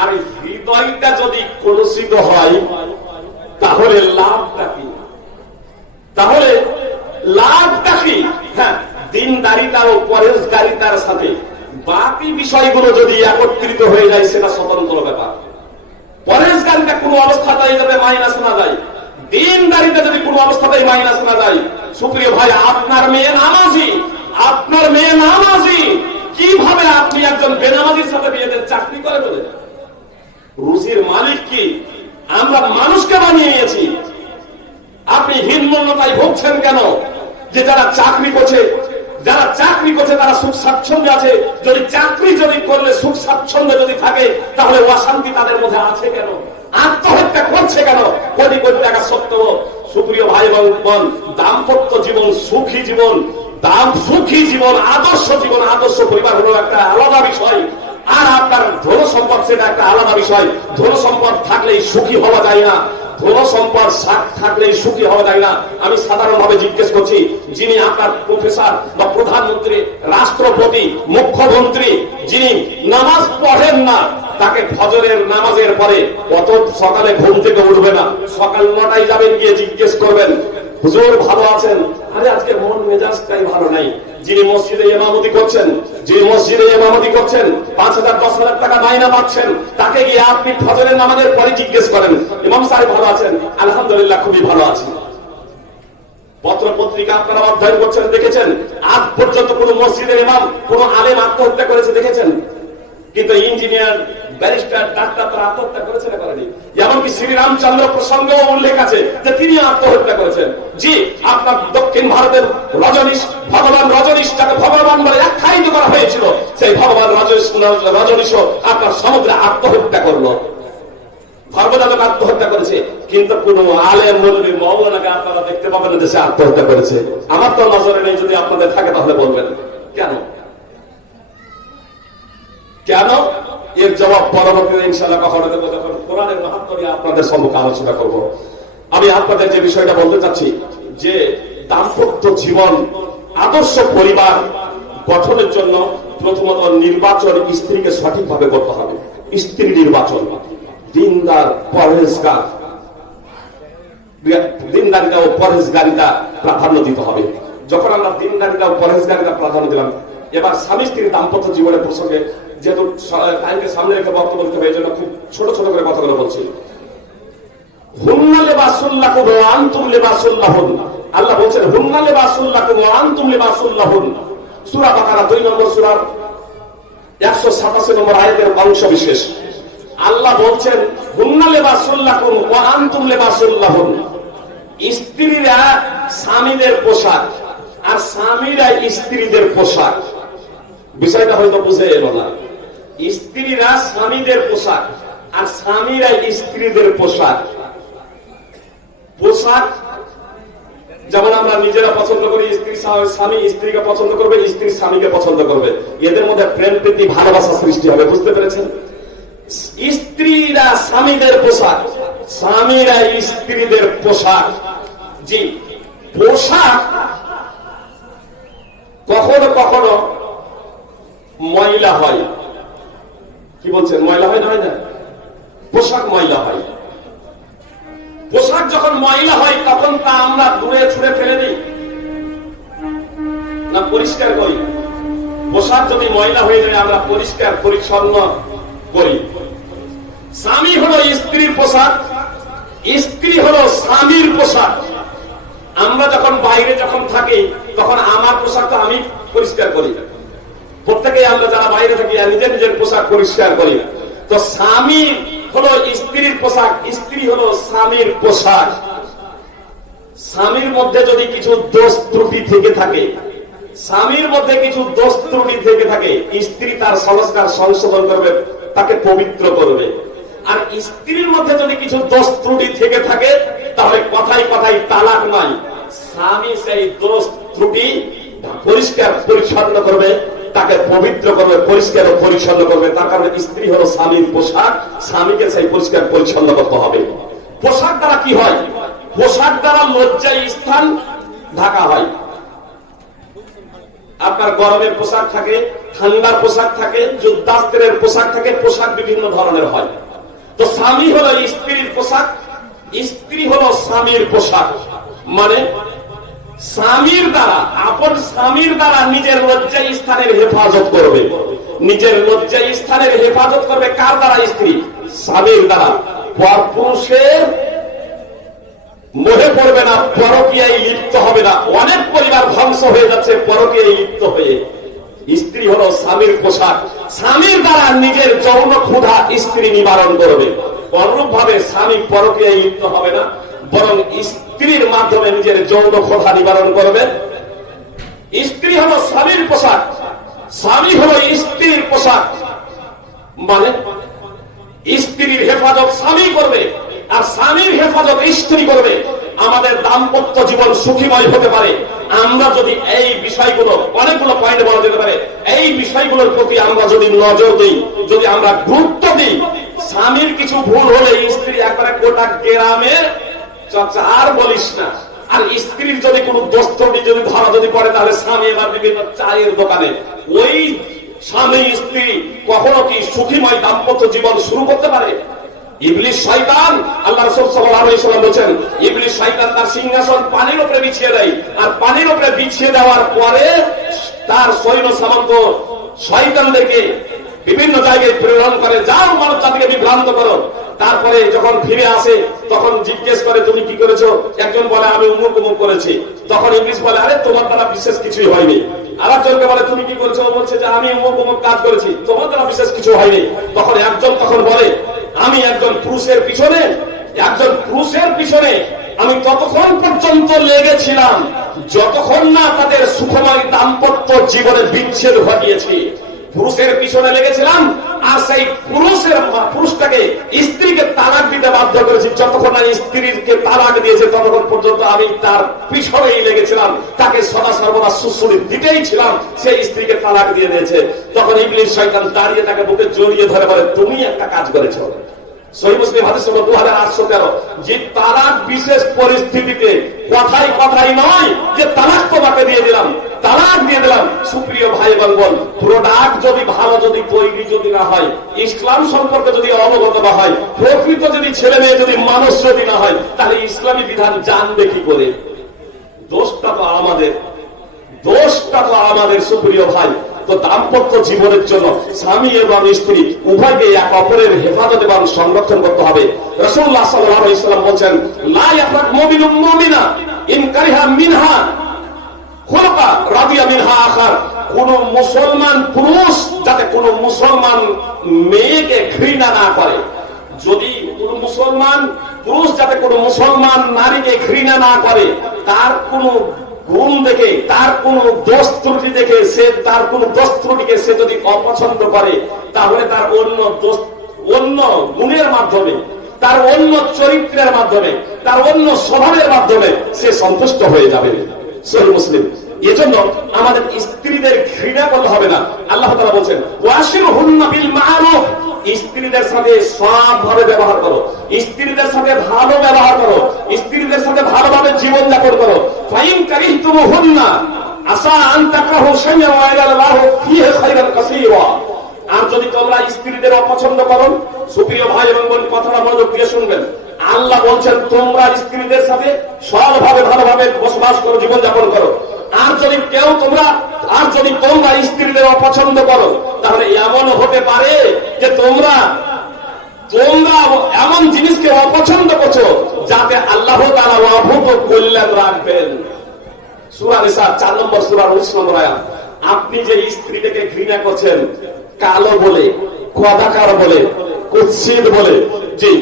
আর হৃদয়টা যদি কলুষিত হয়, তাহলে লাভটা কি? তাহলে লাভটা কি? হ্যাঁ, দিনদারিতা ও পরহেজগারিতার সাথে বাকি বিষয়গুলো যদি একত্রিত হয়ে যায় সেটা স্বতন্ত্র ব্যাপার। পরহেজগারিতা কোনো অবস্থাতেই যাতে মাইনাস না যায়, দিনদারিতা যদি কোনো অবস্থাতেই মাইনাস না যায়। সুপ্রিয় ভাই, আপনার মেয়ে নামাজি, কিভাবে আপনি একজন বেনামাজির সাথে বিয়ে দেন? চাকরি করে বলে রুজির মালিক কি? আমরা মানুষকে বানিয়ে নিয়েছি। আপনি হীনমন্যতায় ভুগছেন কেন? যে যারা চাকরি করছে তারা সুখ স্বাচ্ছন্দ্য আছে। যদি চাকরি করলে সুখ স্বাচ্ছন্দ্য যদি থাকে, তাহলে অশান্তি তাদের মধ্যে আছে কেন? আত্মহত্যা করছে কেন? কোটি কোটি টাকা সত্ত্বেও। সুপ্রিয় ভাই এবং বোন, দাম্পত্য জীবন সুখী জীবন, আদর্শ জীবন, আদর্শ পরিবার হলো একটা আলাদা বিষয়, আর আপনার ধন সম্পদ সেটা একটা আলাদা বিষয়। ধন সম্পদ থাকলেই সুখী হওয়া যায় না, ধন সম্পদ থাকলেই সুখী হওয়া যায় না। আমি সাধারণভাবে জিজ্ঞেস করছি, যিনি আপনার প্রফেসর বা প্রধানমন্ত্রী, রাষ্ট্রপতি, মুখ্যমন্ত্রী, যিনি নামাজ পড়েন না, তাকে ফজরের নামাজের পরে কত সকালে ঘুম থেকে উঠবে না, সকাল 9টায় যাবেন, গিয়ে জিজ্ঞেস করবেন হুজুর ভালো আছেন? আরে আজকে মন মেজাজটাই ভালো নাই। যিনি মসজিদে ইমামতি করছেন 5,000 10,000 টাকা মাইনা পাচ্ছেন, তাকে গিয়ে আপনি ফজরের নামাজের পরে জিজ্ঞেস করেন ইমাম সাহেব ভালো আছেন? আলহামদুলিল্লাহ খুবই ভালো আছি। পত্র পত্রিকা আপনারা অধ্যয়ন করছেন, দেখেছেন আজ পর্যন্ত কোন মসজিদের ইমাম, কোন আলেম আত্মহত্যা করেছে দেখেছেন? কিন্তু ইঞ্জিনিয়ার, ব্যারিস্টার, ডাক্তার তারা আত্মহত্যা করেছে না করেনি? এমনকি শ্রীরামচন্দ্র প্রসঙ্গেও উল্লেখ আছে যে তিনি আত্মহত্যা করেছেন। জি, আপনার দক্ষিণ ভারতের রজনীশ, ভগবান রজনীশ যাকে ভগবান বলে আখ্যায়িত করা হয়েছিল, সেই ভগবান রজনীশও আপনার সমুদ্রে আত্মহত্যা করলো, ধর্মযাজক আত্মহত্যা করেছে। কিন্তু কোন আলেম মৌলবী মওলানাকে আপনারা দেখতে পাবেন না দেশে আত্মহত্যা করেছে। আমার তো নজরে নেই, যদি আপনাদের থাকে তাহলে বলবেন কেন? কেন? এর জবাব পরবর্তীতে ইনশাআল্লাহ কখনো দেব, যখন কোরআনের মাহাত্ম্য নিয়ে আপনাদের সম্মুখে আলোচনা করব। আমি আপনাদের যে বিষয়টা বলতে চাচ্ছি, যে দাম্পত্য জীবন, আদর্শ পরিবার গঠনের জন্য প্রথমত নির্বাচন স্ত্রীকে সঠিকভাবে করতে হবে। স্ত্রী নির্বাচন দিনদার, পরহেজগার, দিনদারিতা ও পরহেজগারিতা প্রাধান্য দিতে হবে। যখন আমরা দিনদারিতা ও পরহেজগারিতা প্রাধান্য দিলাম, এবার স্বামী স্ত্রীর দাম্পত্য জীবনের প্রসঙ্গে যেহেতু টাইমকে সামনে রেখে বক্তব্য দিতে হবে, এই জন্য খুব ছোট ছোট করে কথাগুলো বলছি। হুন্না লিবাসুল লাকুম ওয়া আনতুম লিবাসুল লাহুন। আল্লাহ বলছেন হুন্না লিবাসুল লাকুম ওয়া আনতুম লিবাসুল লাহুন। সূরা বাকারা 2 নম্বর সূরার 187 নম্বর আয়াতের অংশ বিশেষ। আল্লাহ বলছেন হুন্না লিবাসুল লাকুম ওয়া আনতুম লিবাসুল লাহুন। স্ত্রীরা স্বামীদের পোশাক আর স্বামীরা স্ত্রীদের পোশাক। বিষয়টা হয়তো বুঝে এলো না। স্ত্রীরা স্বামীদের পোশাক আর স্বামীরা স্ত্রীদের পোশাক। পোশাক যেমন আমরা নিজেরা পছন্দ করি, স্বামী স্ত্রীকে পছন্দ করবে, স্ত্রী স্বামীকে পছন্দ করবে, এদের মধ্যে প্রেম প্রীতি ভালোবাসা সৃষ্টি হবে। বুঝতে পেরেছেন? স্ত্রীরা স্বামীদের পোশাক, স্বামীরা স্ত্রীদের পোশাক। জি, পোশাক কখনো কখনো ময়লা হয়। কি বলছেন? ময়লা হয় না? হয় না? পোশাক ময়লা হয়। পোশাক যখন ময়লা হয় তখন তা আমরা দূরে ছুঁড়ে ফেলে দিই না পরিষ্কার করি? পোশাক যদি ময়লা হয়ে যায় আমরা পরিষ্কার পরিচ্ছন্ন করি। স্বামী হলো স্ত্রীর পোশাক, স্ত্রী হলো স্বামীর পোশাক। আমরা যখন বাইরে যখন থাকি তখন আমার পোশাকটা আমি পরিষ্কার করি। প্রত্যেকে আমরা যারা বাইরে থাকি নিজের নিজের পোশাক পরিষ্কার করি। তো স্বামী হলো স্ত্রীর পোশাক, স্ত্রী হলো স্বামীর পোশাক। স্বামীর মধ্যে যদি কিছু দোষ ত্রুটি থেকে থাকে, স্বামীর মধ্যে কিছু দোষ ত্রুটি থেকে থাকে, স্ত্রী তার সংস্কার সংশোধন করবে, তাকে পবিত্র করবে। আর স্ত্রীর মধ্যে যদি কিছু দোষ ত্রুটি থেকে থাকে তাহলে কথাই কথাই তালাক নয়, স্বামী সেই দোষ ত্রুটি পরিষ্কার পরিচ্ছন্ন করবে, তাকে পবিত্র করবে, পরিষ্কার ও পরিচ্ছন্ন করবে। তার কারণে স্ত্রী হলো স্বামীর পোশাক, স্বামীকে সেই পরিষ্কার পরিচ্ছন্ন করতে হবে। পোশাক দ্বারা কি হয়? পোশাক দ্বারা লজ্জার স্থান ঢাকা হয়। আপনার গরমের পোশাক থাকে, ঠান্ডার পোশাক থাকে, যুদ্ধাস্ত্রের পোশাক থাকে, পোশাক বিভিন্ন ধরনের হয়। তো স্বামী হলো স্ত্রীর পোশাক, স্ত্রী হলো স্বামীর পোশাক। মানে স্বামীর দ্বারা, আপন স্বামীর দ্বারা নিজের লজ্জা স্থানের হেফাজত করবে। নিজের লজ্জা স্থানের হেফাজত করবে কার দ্বারা? স্ত্রী। স্বামীর দ্বারা। পরপুরুষের মোহে পড়বে না, পরকীয়ায় লিপ্ত হবে না। অনেক পরিবার ধ্বংস হয়ে যাচ্ছে পরকীয়ায় লিপ্ত হয়ে। স্ত্রী হলো স্বামীর পোশাক, স্বামীর দ্বারা নিজের যৌন ক্ষুধা স্ত্রী নিবারণ করবে। অনুরূপ ভাবে স্বামী পরকীয়ায় লিপ্ত হবে না, বরং স্ত্রীর মাধ্যমে নিজের যৌন ক্ষুধা নিবারণ করবে। স্ত্রী হলো স্বামীর পোশাক, স্বামী হলো স্ত্রীর পোশাক। মানে স্ত্রীর হেফাজত স্বামী করবে আর স্বামীর হেফাজত স্ত্রী করবে। আমাদের দাম্পত্য জীবন সুখীময় হতে পারে আমরা যদি এই বিষয়গুলো, অনেকগুলো পয়েন্ট বলা যেতে পারে, এই বিষয়গুলোর প্রতি আমরা যদি নজর দিই, যদি আমরা গুরুত্ব দিই। স্বামীর কিছু ভুল হলে স্ত্রী একবারে গোটা গ্রামের চর্চা আর বলিস না। আর স্ত্রীর যদি কোনো দোষ ত্রুটি যদি ধরা যদি পড়ে তাহলে স্বামী এবার বিভিন্ন চায়ের দোকানে, ওই স্বামী স্ত্রী কখনো কি সুখীময় দাম্পত্য জীবন শুরু করতে পারে? ইবলিস শয়তান, আল্লাহ রাসূল সাল্লাল্লাহু আলাইহি ওয়াসাল্লাম বলেন ইবলিস শয়তান তার সিংহাসন পানির উপরে বিছিয়ে দেয়, আর পানির উপরে বিছিয়ে দেওয়ার পরে তার সৈন্য সামন্ত শয়তানদেরকে বিভিন্ন জায়গায় প্রেরণ করে, যাও মানব জাতিকে বিভ্রান্ত করো। তারপরে যখন ফিরে আসে তখন জিজ্ঞেস করে তুমি কি করেছো, একজন বলে আমি উমুক উমুক করেছি, তখন ইংলিশ বলে আরে তোমার দ্বারা বিশেষ কিছুই হয়নি। আরেকজনকে বলে তুমি কি করেছো, বলছে যে আমি অমুক অমুক কাজ করেছি, তোমার দ্বারা বিশেষ কিছু হয়নি। তখন একজন তখন বলে আমি একজন পুরুষের পিছনে আমি ততক্ষণ পর্যন্ত লেগেছিলাম যতক্ষণ না তাদের সুখময় দাম্পত্য জীবনে বিচ্ছেদ ঘটিয়েছি। পুরুষের পিছনে লেগেছিলাম আর সেই পুরুষটাকে স্ত্রীকে তালাক দিতে বাধ্য করেছি, যতক্ষণ না স্ত্রীকে তালাক দিয়েছে ততক্ষণ পর্যন্ত আমি তার পিছনেই লেগেছিলাম, তাকে সদা সর্বদা সুশ্রুতি দিতেই ছিলাম, সেই স্ত্রীকে তালাক দিয়ে দিয়েছে। তখন ইবলিস শয়তান দাঁড়িয়ে তাকে বুকে জড়িয়ে ধরে বলে তুমি একটা কাজ করেছো। সহিহ মুসলিম হাদিস নম্বর 2813, যে তালাক বিশেষ পরিস্থিতিতে কথাই নয় যে তালাক তোমাকে দিয়ে দিলাম, তালাক দিয়ে দিলাম। সুপ্রিয় ভাই এবং বোন, প্রোডাক্ট যদি ভালো যদি তৈরি যদি না হয়, ইসলাম সম্পর্কে যদি অবগত না হয়, প্রকৃত যদি ছেলে মেয়ে যদি মানুষ যদি না হয়, তাহলে ইসলামী বিধান জানবে কি করে? দোষটা তো আমাদের সুপ্রিয় ভাই। তো দাম্পত্য জীবনের জন্য স্বামী এবং স্ত্রী উভয়কে এক অপরের হেফাজত এবং সংরক্ষণ করতে হবে। রাসূলুল্লাহ সাল্লাল্লাহু আলাইহি ওয়াসাল্লাম বলেন লা ইয়াফরাক মুমিনুম মুমিনা ইন কারিহা মিনহা খুলকা রাদিয়া মিনহা আখার। কোন মুসলমান পুরুষ যাতে কোন মুসলমান মেয়েকে ঘৃণা না করে, যদি কোন মুসলমান পুরুষ যাতে কোন মুসলমান নারীকে ঘৃণা না করে, তার কোন গুণ দেখে, তার কোন দোষ ত্রুটি দেখে, তার কোন দোষ ত্রুটিকে সে যদি অপছন্দ করে, তাহলে তার অন্য গুণের মাধ্যমে, তার অন্য চরিত্রের মাধ্যমে, তার অন্য স্বভাবের মাধ্যমে সে সন্তুষ্ট হয়ে যাবে। সহিহ মুসলিম। এজন্য আমাদের স্ত্রীদের ঘৃণা করতে হবে না। আল্লাহ তাআলা বলেন ওয়াশিরহুন্না বিল মা'রুফ, স্ত্রীদের সাথে সৎভাবে ব্যবহার করো, স্ত্রীদের সাথে ভালো ব্যবহার করো, স্ত্রীদের সাথে ভালোভাবে জীবন যাপন করো। ফাইন কারিহতুমুহুন্না আসা আন তাকরাহু শাইআন ওয়া ইয়াজআলু ফীহি খায়রান কাসীরা। আর যদি তোমরা স্ত্রীদের অপছন্দ করো, সুপ্রিয় ভাই এবং বোন কথাটা মনোযোগ দিয়ে শুনবেন, আল্লাহ বলছেন তোমরা স্ত্রীদের সাথে সৎভাবে ভালোভাবে বসবাস করো, জীবন যাপন করো। আর যদি তোমরা স্ত্রীদের অপছন্দ করো, তাহলে এমন হতে পারে যে তোমরা এমন জিনিসকে অপছন্দ করছো যাতে আল্লাহ তাআলা অভূত কল্যাণ রাখবেন। সূরা নিসা 4 নম্বর সূরা 19 নম্বর আয়াত। আপনি যে স্ত্রীটাকে ঘৃণা করছেন কালো বলে, কদাকার বলে, কুৎসিত বলে, জি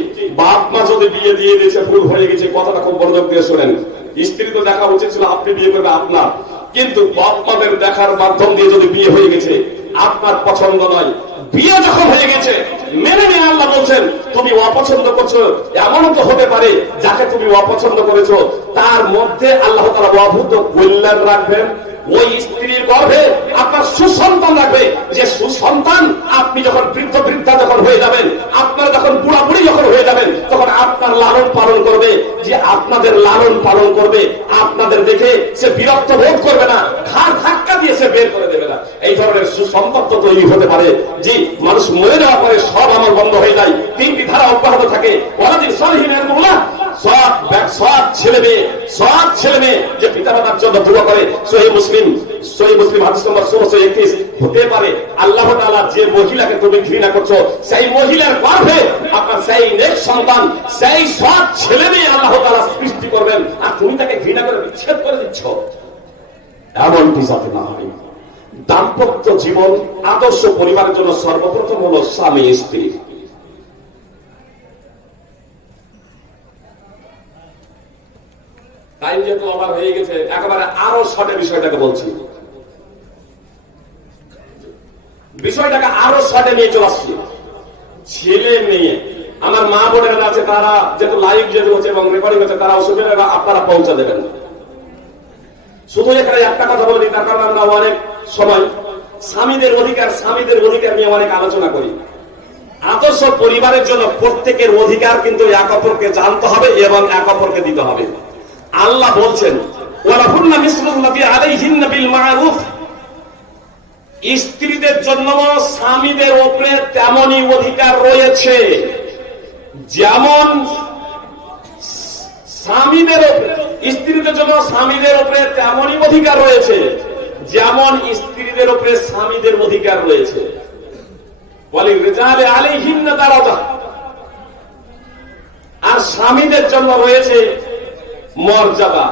বাপ মা যদি বিয়ে দিয়ে দিয়েছে ভুল হয়ে গেছে, কথাটা খুব মনোযোগ দিয়ে শোনেন। স্ত্রী তো দেখা উচিত ছিল আপনি বিয়ে করবে আপনার, কিন্তু বাপ মাদের দেখার মাধ্যম দিয়ে যদি বিয়ে হয়ে গেছে আপনার পছন্দ নয়, বিয়ে যখন হয়ে গেছে মেনে নিয়ে আল্লাহ বলছেন তুমি অপছন্দ করছো, এমন তো হতে পারে যাকে তুমি অপছন্দ করেছো তার মধ্যে আল্লাহ তাআলা অভূত কল্যাণ রাখবেন। ওই স্ত্রীর গর্ভে আপনার সুসন্তান রাখবে, যে সুসন্তান আপনি যখন বৃদ্ধা যখন হয়ে যাবেন, আপনার যখন বুড়ি যখন হয়ে যাবেন, তখন আপনার লালন পালন করবে, যে আপনাদের লালন পালন করবে, আপনাদের দেখে সে বিরক্ত বোধ করবে না, ঘাড় ধাক্কা দিয়ে সে বের করে দেবে না। এই ধরনের সুসম্পদ তৈরি হতে পারে। জি মানুষ মরে যাওয়ার পরে সব আমল বন্ধ হয়ে যায়, 3টি ধারা অব্যাহত থাকে। ওয়ালাদিন সালিহিনের মুলা সৎ ছেলে মেয়ে যে পিতামাতার জন্য দোয়া করে। সহিহ মুসলিম হাদিস নম্বর 1631। হতে পারে আল্লাহ তাআলা যে মহিলাকে তুমি ঘৃণা করছো সেই মহিলার গর্ভে আপনার সেই নেক সন্তান, সেই সৎ ছেলে মেয়ে আল্লাহ তাআলা সৃষ্টি করবেন, আর তুমি তাকে ঘৃণা করে বিচ্ছেদ করে দিচ্ছ। এমনটি যাতে না হয়। দাম্পত্য জীবন আদর্শ পরিবারের জন্য সর্বপ্রথম হলো স্বামী স্ত্রী। টাইম যেহেতু ওভার হয়ে গেছে, একেবারে আরো শর্টে বিষয়টাকে বলছি, বিষয়টাকে আরো শর্টে নিয়ে চলে আসছি। ছেলে মেয়ে আমার মা বোনেরা আছে, তারা যেহেতু লাইভ যেহেতু হচ্ছে এবং রেকর্ডিং হচ্ছে, তারা অসুবিধা আপনারা পৌঁছে দেবেন। শুধু এখানে একটা কথা বলে দিই, তার কারণ আমরা অনেক সময় স্বামীদের অধিকার নিয়ে অনেক আলোচনা করি। আদর্শ পরিবারের জন্য প্রত্যেকের অধিকার কিন্তু এক অপরকে জানতে হবে এবং এক অপরকে দিতে হবে। আল্লাহ বলছেন ওয়ালাহুন্না মিসলুল্লাযী আলাইহিন্না বিল মা'রুফ, স্ত্রীদের জন্য স্বামীদের উপরে তেমনই অধিকার রয়েছে যেমন স্ত্রীদের জন্য স্বামীদের উপরে তেমনই অধিকার রয়েছে যেমন স্ত্রীদের উপরে স্বামীদের অধিকার রয়েছে। ওয়ালির রিজালি আলাইহিন্না দারাজা, স্বামীদের জন্য রয়েছে মর্যাদা।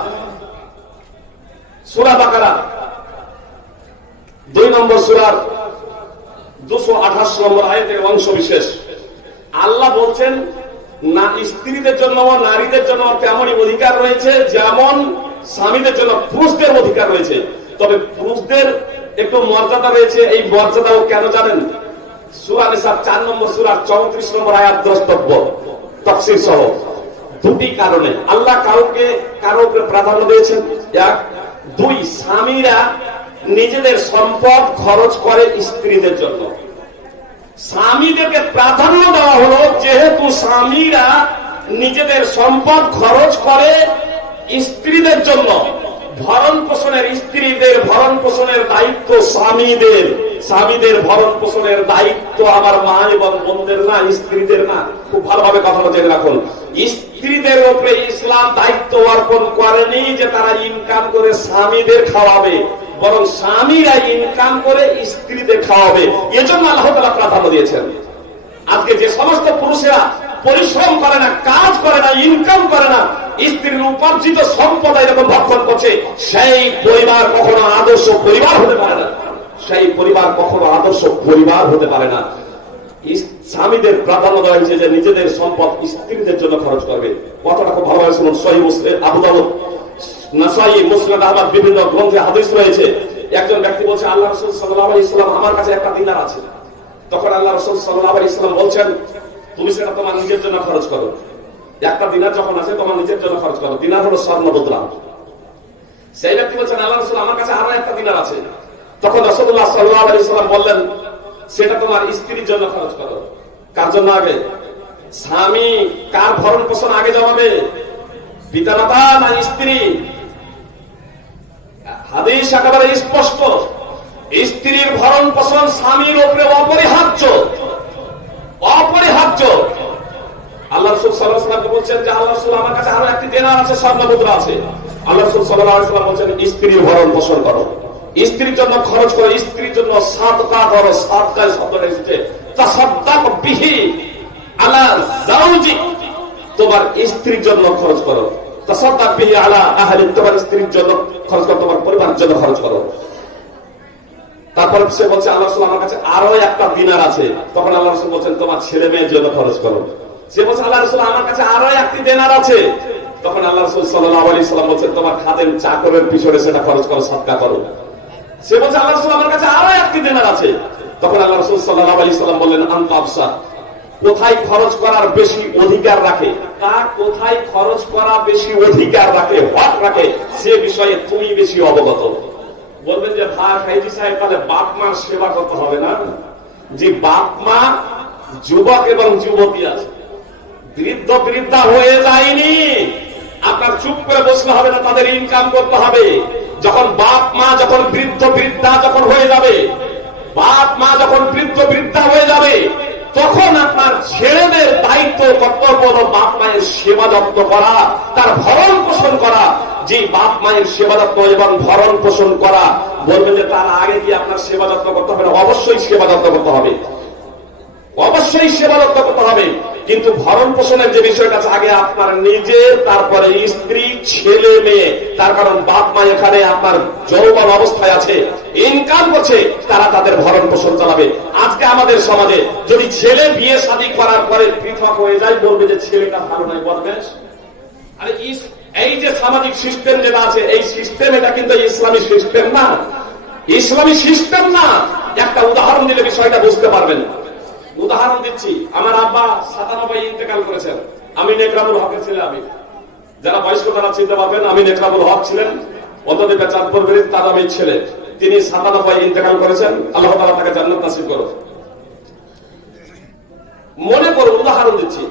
সূরা বাকারা 2 নম্বর সূরার 228 নম্বর আয়াতের অংশ বিশেষ আল্লাহ বলছেন, না স্ত্রীদের জন্য নারীদের জন্য তেমনই অধিকার রয়েছে যেমন স্বামীদের জন্য পুরুষদের অধিকার রয়েছে। তবে পুরুষদের একটু মর্যাদা রয়েছে। এই মর্যাদাও কেন জানেন? সূরা নিসা 4 নম্বর সূরার 34 নম্বর আয়াত দ্রষ্টব্য তাফসীর সহ দুটি কারণে আল্লাহ কারো উপরে প্রাধান্য দিয়েছেন। এক, দুই, স্বামীরা নিজেদের সম্পদ খরচ করে স্ত্রীদের জন্য। স্বামীদেরকে প্রাধান্য দেওয়া হলো যেহেতু স্বামীরা নিজেদের সম্পদ খরচ করে স্ত্রীদের জন্য। ভরণ পোষণের স্ত্রীদের ভরণ পোষণের দায়িত্ব স্বামীদের, স্বামীদের ভরণ পোষণের দায়িত্ব আমার মা এবং বোনদের না, স্ত্রীদের না। খুব ভালোভাবে কথাটা জেনে রাখুন। স্ত্রীদের উপরে ইসলাম দায়িত্ব অর্পণ করেনি যে তারা ইনকাম করে স্বামীদের খাওয়াবে, বরং স্বামীরা ইনকাম করে স্ত্রীদের খাওয়াবে। এজন্য আল্লাহ তাআলা প্রাধান্য দিয়েছেন। আজকে যে সমস্ত পুরুষেরা পরিশ্রম করে না, কাজ করে না, ইনকাম করে না, স্ত্রীর উপার্জিত সম্পদ এরকম ভক্ষণ করছে, সেই পরিবার কখনো আদর্শ পরিবার হতে পারে না। সেই পরিবার কখনো আদর্শ পরিবার হতে পারে না। স্বামীদের প্রাধান্য দেওয়া হয়েছে যে নিজেদের সম্পদ স্ত্রীদের জন্য খরচ করবে। কথাটা খুব ভালোভাবে শুনুন। সহিহ মুসলিম, আবু দাউদ, নাসাই, মুসনাদ আহমদ বিভিন্ন গ্রন্থে হাদিস রয়েছে। একজন ব্যক্তি বলছে, আল্লাহ রাসূল সাল্লাল্লাহু আলাইহি ওয়াসাল্লাম আমার কাছে একটা দিনার আছে। তখন আল্লাহ রাসূল সাল্লাল্লাহু আলাইহি ওয়াসাল্লাম বলছেন, তুমি সেটা তোমার নিজের জন্য খরচ করো। একটা দিনার যখন আছে তোমার নিজের জন্য খরচ করো। দিনার হলো স্বর্ণ মুদ্রা। সেই ব্যক্তি বলছেন, আল্লাহ রাসূল আমার কাছে আরো একটা দিনার আছে। তখন রাসূলুল্লাহ সাল্লাল্লাহু আলাইহি ওয়াসাল্লাম বললেন, সেটা তোমার স্ত্রীর জন্য খরচ করো। কার জন্য আগে? স্বামী কার ভরণ পোষণ আগে জমাবে? পিতামাতা না স্ত্রী? হাদিস একেবারে স্পষ্ট, স্ত্রীর ভরণ পোষণ স্বামীর উপরে অপরিহার্য, অপরিহার্য। আল্লাহ রাসূল সাল্লাল্লাহু আলাইহি ওয়াসাল্লাম বলছেন যে আল্লাহ রাসূল আমার কাছে আরো একটি দিনার আছে, স্বর্ণ মুদ্রা আছে। আল্লাহ রাসূল সাল্লাল্লাহু আলাইহি ওয়াসাল্লাম বলছেন, স্ত্রীর ভরণ পোষণ করো, স্ত্রীর জন্য খরচ করো, স্ত্রীর জন্য সাদকা করো। সাদকায় শব্দটা এসেছে তাসাদদাক বিহি আলা যাওজিক, তোমার স্ত্রীর জন্য খরচ করো। তাসাদদাক বিহি আলা আহলি, তোমার স্ত্রীর জন্য খরচ করো, তোমার পরিবারের জন্য খরচ করো। তারপর সে বলছে, আল্লাহ রাসূল আমার কাছে আরো একটা দিনার আছে। তখন আল্লাহ রাসূল বলছেন, তোমার ছেলে মেয়ের জন্য খরচ করো। সে বলছে, আল্লাহ রাসূল আমার কাছে আরো একটি দিনার আছে। তখন আল্লাহ রাসূল সাল্লাল্লাহু আলাইহি ওয়াসাল্লাম বলছেন, তোমার খাদেম চাকরের পিছনে সেটা খরচ করো, সাদকা করো। সে বলছে, আল্লাহ রাসূল আমার কাছে আরো একটি দিনার আছে। তখন আল্লাহ রাসূল সাল্লাল্লাহু আলাইহি ওয়াসাল্লাম বললেন, আনতা আফসা, কোথায় খরচ করার বেশি অধিকার রাখে, কার কোথায় খরচ করা বেশি অধিকার রাখে, হক রাখে, সে বিষয়ে তুমি বেশি অবগত। বলবেন যে ভাই হাইজি সাহেব, তাহলে বাপ মার সেবা করতে হবে না? যে বাপ মা যুবক এবং যুবতী আছে, বৃদ্ধ বৃদ্ধা হয়ে যায়নি, আপনার চুপ করে বসলে হবে না, তাদের ইনকাম করতে হবে। যখন বাপ মা যখন বৃদ্ধ বৃদ্ধা যখন হয়ে যাবে, বাপ মা যখন বৃদ্ধ বৃদ্ধা হয়ে যাবে, তখন আপনার ছেলেদের দায়িত্ব কর্তব্য হলো বাপ মায়ের সেবা যত্ন করা, তার ভরণ পোষণ করা। যে বাপ মায়ের সেবা যত্ন এবং ভরণ পোষণ করা, বলবেন যে তার আগে কি আপনার সেবা যত্ন করতে হবে না? অবশ্যই সেবা যত্ন করতে হবে, অবশ্যই সেবা যত্ন করতে হবে। কিন্তু ভরণ পোষণের যে বিষয়টা আছে, আগে আপনার নিজে, তারপরে স্ত্রী, ছেলে মেয়ে। তার কারণ বাপ মা এখানে আপনার যৌবন অবস্থায় আছে, ইনকাম করছে, তারা তাদের ভরণ পোষণ চালাবে। আজকে আমাদের সমাজে যদি ছেলে বিয়ে শাদী করার পরে পৃথক হয়ে যায়, বলবে যে ছেলেটা ভালো নয়, বদমেশ। আরে এই যে সামাজিক সিস্টেম যেটা আছে, এই সিস্টেম এটা কিন্তু ইসলামী সিস্টেম না, ইসলামী সিস্টেম না। একটা উদাহরণ দিলে বিষয়টা বুঝতে পারবেন। উদাহরণ দিচ্ছি, আমার আব্বা 97 ইন্তেকাল করেছেন। আমি নেকরামুল হকের ছেলে। আমি যারা বয়স্ক তারা চিনতে পারবেন, আমি নেকরামুল হক ছিলেন, অন্তত চাঁদপুর বেরিয়ে তার আমি ছেলে। তিনি 97 ইন্তেকাল করেছেন। আল্লাহ তাআলা তাকে জান্নাত নসিব করুন। মনে করুন, উদাহরণ দিচ্ছি,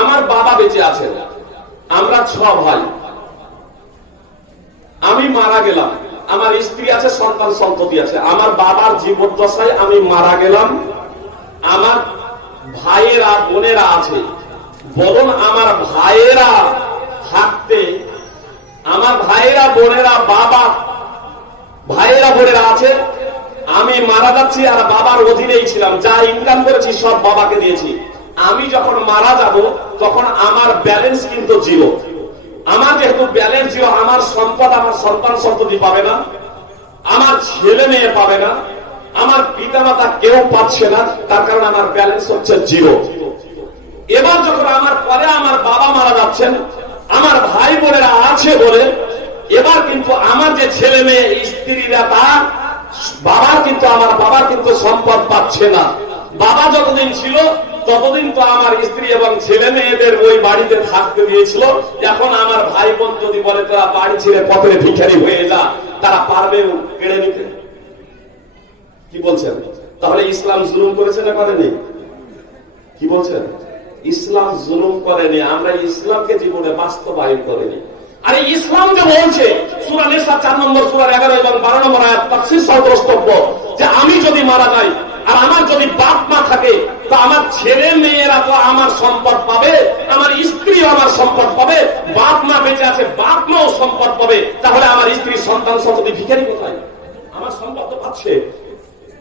আমার বাবা বেঁচে আছেন, আমরা 6 ভাই। আমি মারা গেলাম, আমার স্ত্রী আছে, সন্তান সন্ততি আছে। আমার বাবার জীবদ্দশায় আমি মারা গেলাম, আমার ভাইয়েরা বোনেরা আছে। বলুন, আমার ভাইয়েরা থাকতে, আমার ভাইয়েরা বোনেরা, বাবা ভাইয়েরা বোনেরা আছে, আমি মারা যাচ্ছি আর বাবার অধীনেই ছিলাম, যা ইনকাম করেছি সব বাবাকে দিয়েছি। আমি যখন মারা যাব, তখন আমার ব্যালেন্স কিন্তু জিরো। আমার যেহেতু ব্যালেন্স জিরো, আমার সম্পদ আমার সন্তান সন্ততি পাবে না, আমার ছেলে মেয়ে পাবে না, আমার পিতামাতা কেউ পাচ্ছে না, তার কারণে আমার ব্যালেন্স হচ্ছে জিরো। এবার যখন আমার পরে আমার বাবা মারা যাচ্ছেন, আমার ভাই বোনেরা আছে বলে এবার কিন্তু আমার যে ছেলে মেয়ে স্ত্রীরা তার আমার বাবার কিন্তু সম্পদ পাচ্ছে না। বাবা যতদিন ছিল ততদিন তো আমার স্ত্রী এবং ছেলে মেয়েদের ওই বাড়িতে থাকতে দিয়েছিল। এখন আমার ভাই বোন যদি বলে তোরা বাড়ি ছেড়ে পথে ভিখারি হয়ে যা, তারা পারবে কেড়ে নিতে? কি বলছেন? তাহলে ইসলাম জুলুম করেছে না করেনি? কি বলছেন? ইসলাম জুলুম করেনি, আমরা ইসলামকে জীবনে বাস্তবায়ন করেনি। আরে ইসলাম যে বলছে সূরা নিসা 4 নম্বর, সূরা 11 এবং 12 নম্বর আয়াত তাফসীর সহ দ্রষ্টব্য, যে আমি যদি মারা যাই আর আমার যদি বাপ মা থাকে তো আমার ছেলে মেয়েরা তো আমার সম্পদ পাবে, আমার স্ত্রীও আমার সম্পদ পাবে, বাপ মা বেঁচে আছে বাপ মাও সম্পদ পাবে। তাহলে আমার স্ত্রীর সন্তান সন্ততি ভিখারি কোথায়? আমার সম্পদ তো পাচ্ছে।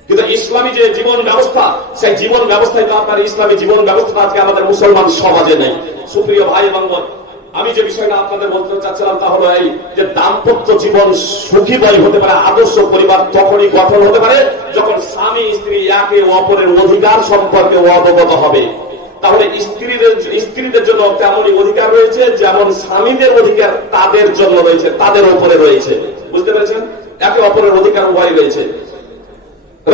কিন্তু ইসলামী যে জীবন ব্যবস্থা, সেই জীবন ব্যবস্থায় তো আপনার ইসলামী জীবন ব্যবস্থা আজকে আমাদের মুসলমান সমাজে নেই। সুপ্রিয় ভাই এবং বোন, আমি যে বিষয়টা আপনাদের বলতে চাচ্ছিলাম তা হলো এই যে দাম্পত্য জীবন সুখীময় হতে পারে, আদর্শ পরিবার তখনই গঠন হতে পারে যখন স্বামী স্ত্রী একে অপরের অধিকার সম্পর্কে অবগত হবে। তাহলে স্ত্রীদের জন্য তেমনই অধিকার রয়েছে যেমন স্বামীদের অধিকার তাদের জন্য রয়েছে, তাদের উপরে রয়েছে। বুঝতে পেরেছেন? একে অপরের অধিকার উভয় রয়েছে।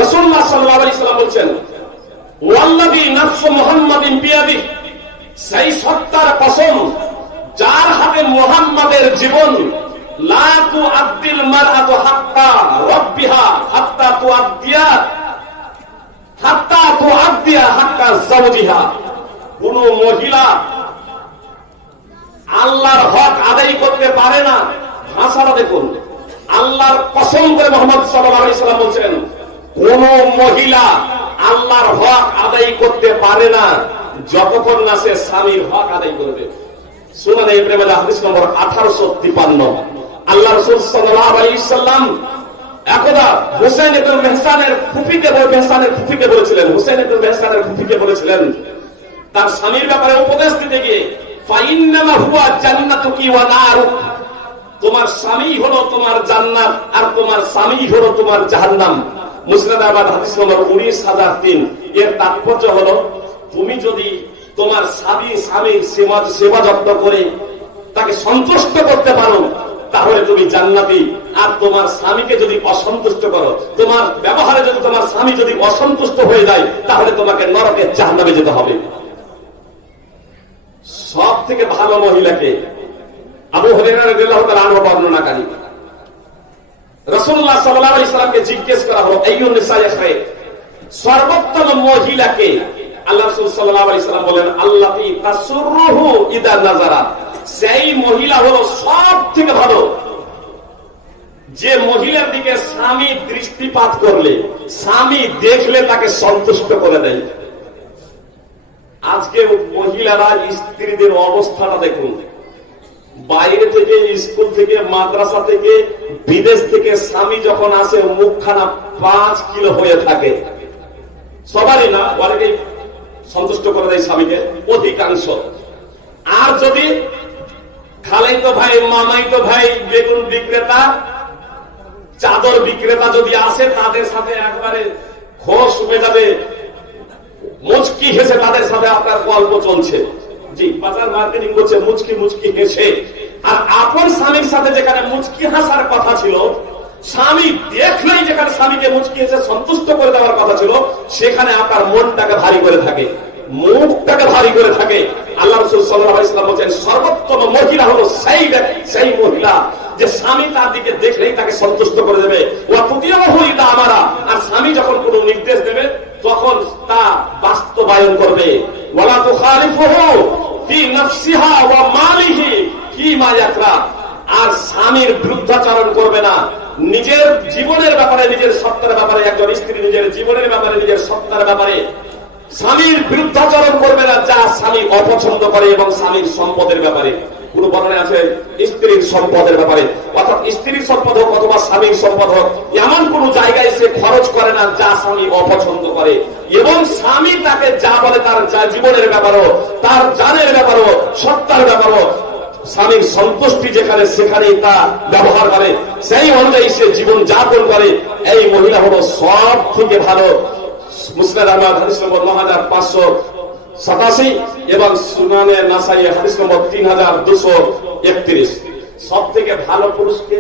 রাসূলুল্লাহ সাল্লাল্লাহু আলাইহি ওয়াসাল্লাম বলছেন, ওয়াল্লাযী নাফসু মুহাম্মাদিন বিয়াদিহি, সেই সত্তার কসম যার হাতে মুহাম্মাদের জীবন, লা তুআদ্দিল মারআতু হাত্তা রাব্বিহা হাত্তা তুআদ্দিয়া হাক্কা যাওজিহা, কোন মহিলা আল্লাহর হক আদায় করতে পারে না। ভাষাটা দেখুন, আল্লাহর কসম করে মুহাম্মদ সাল্লাল্লাহু আলাইহি ওয়াসাল্লাম বলছেন, কোন মহিলা আল্লাহর হক আদায় করতে পারে না যতক্ষণ না সে স্বামীর হক আদায় করবে। সুনানে ইবনে মাজাহ হাদিস নম্বর 1853। আল্লাহ রাসূল সাল্লাল্লাহু আলাইহি ওয়াসাল্লাম একদা হুসাইন ইবনে মেহসানের ফুফিকে বলেছিলেন, হুসাইন ইবনে মেহসানের ফুফিকে বলেছিলেন তার স্বামীর ব্যাপারে উপদেশ দিতে গিয়ে, ফাইন্নামা হুয়া জান্নাতুকি ওয়া নারুক, তোমার স্বামী হলো তোমার জান্নাত আর তোমার স্বামী হলো তোমার জাহান্নাম। মুসনাদ আহমদ হাদিস নম্বর 19003। এর তাৎপর্য হলো, তুমি যদি তোমার স্বামীর সেবা যত্ন করে তাকে সন্তুষ্ট করতে পারো তাহলে তুমি জান্নাতি, আর তোমার স্বামীকে যদি অসন্তুষ্ট করো, তোমার ব্যবহারে যদি তোমার স্বামী যদি অসন্তুষ্ট হয়ে যায় তাহলে তোমাকে নরকে জাহান্নামে যেতে হবে। সব থেকে ভালো মহিলাকে আবু হুরায়রা রাদিয়াল্লাহু তাআলা আনহু বর্ণনাকারী, রাসূলুল্লাহ সাল্লাল্লাহু আলাইহি ওয়াসাল্লামকে জিজ্ঞেস করা হলো, আইয়ুন নিসায়ে খায়র, সর্বোত্তম মহিলাকে? আল্লাহ রাসূল সাল্লাল্লাহু আলাইহি ওয়াসাল্লাম বলেন, আল্লাতী তাসুররুহু ইদা নাযারা, সেই মহিলা হলো সব থেকে ভালো যে মহিলার দিকে স্বামী দৃষ্টিপাত করলে, স্বামী দেখলে তাকে সন্তুষ্ট করে দেয়। আজকে মহিলারা স্ত্রীদের অবস্থাটা দেখুন, বাইরে থেকে, স্কুল থেকে, মাদ্রাসা থেকে, বিদেশ থেকে স্বামী যখন আসে মুখখানা 5 কিলো হয়ে থাকে। সবারই না, অনেকেই সন্তুষ্ট করে দেয় স্বামীকে, অধিকাংশ। আর যদি খালাইতো ভাই, মামাইতো ভাই, বেগুন বিক্রেতা, চাদর বিক্রেতা যদি আসে, তাদের সাথে একবারে খোশ মেজাজে মুচকি হেসে তাদের সাথে আপনার গল্প চলছে। জি, বাজার মার্কেটিং করছে মুচকি মুচকি হেসে। আর আপন স্বামীর সাথে যেখানে মুচকি হাসার কথা ছিল, স্বামী দেখলেই যেখানে স্বামীকে মুচকি হেসে সন্তুষ্ট করে দেওয়ার কথা ছিল, সেখানে আপনার মনটাকে ভারী করে থাকে, মুখটাকে ভারী করে থাকে। আল্লাহ রাসূল সাল্লাল্লাহু আলাইহি ওয়াসাল্লাম বলেন, সর্বোত্তম মহিলা হলো সেই মহিলা যে স্বামী তার দিকে দেখলেই তাকে সন্তুষ্ট করে দেবে। ওয়া তুতিউহু ইদা আমারা, আর স্বামী যখন কোনো নির্দেশ দেবে তখন তা বাস্তবায়ন করবে। ওয়ালা তুখালিফুহু ফি নাফসিহা ওয়া মালিহি ফিমা ইয়াকরা, আর স্বামীর বিরুদ্ধাচরণ করবে না। নিজের জীবনের ব্যাপারে, নিজের সত্তার ব্যাপারে, একজন স্ত্রী নিজের জীবনের ব্যাপারে, নিজের সত্তার ব্যাপারে স্বামীর বিরুদ্ধাচরণ করবে না যা স্বামী অপছন্দ করে, এবং স্বামীর সম্পদের ব্যাপারে কোন বর্ণনা আছে স্ত্রীর সম্পদের ব্যাপারে, অর্থাৎ স্ত্রীর সম্পদ হোক অথবা স্বামীর সম্পদ হোক, এমন কোন জায়গায় সে খরচ করে না যা স্বামী অপছন্দ করে, এবং স্বামী তাকে যা বলে তার জীবনের ব্যাপারও, তার জানের ব্যাপারও, সত্তার ব্যাপারও স্বামীর সন্তুষ্টি যেখানে সেখানেই তা ব্যবহার করে, সেই অনুযায়ী সে জীবন যাপন করে। এই মহিলা হলো সব থেকে ভালো। মুসনাদ আহমদ হাদিস নম্বর 9587 এবং সুনানে নাসাই হাদিস নম্বর 3231। সব থেকে ভালো পুরুষকে,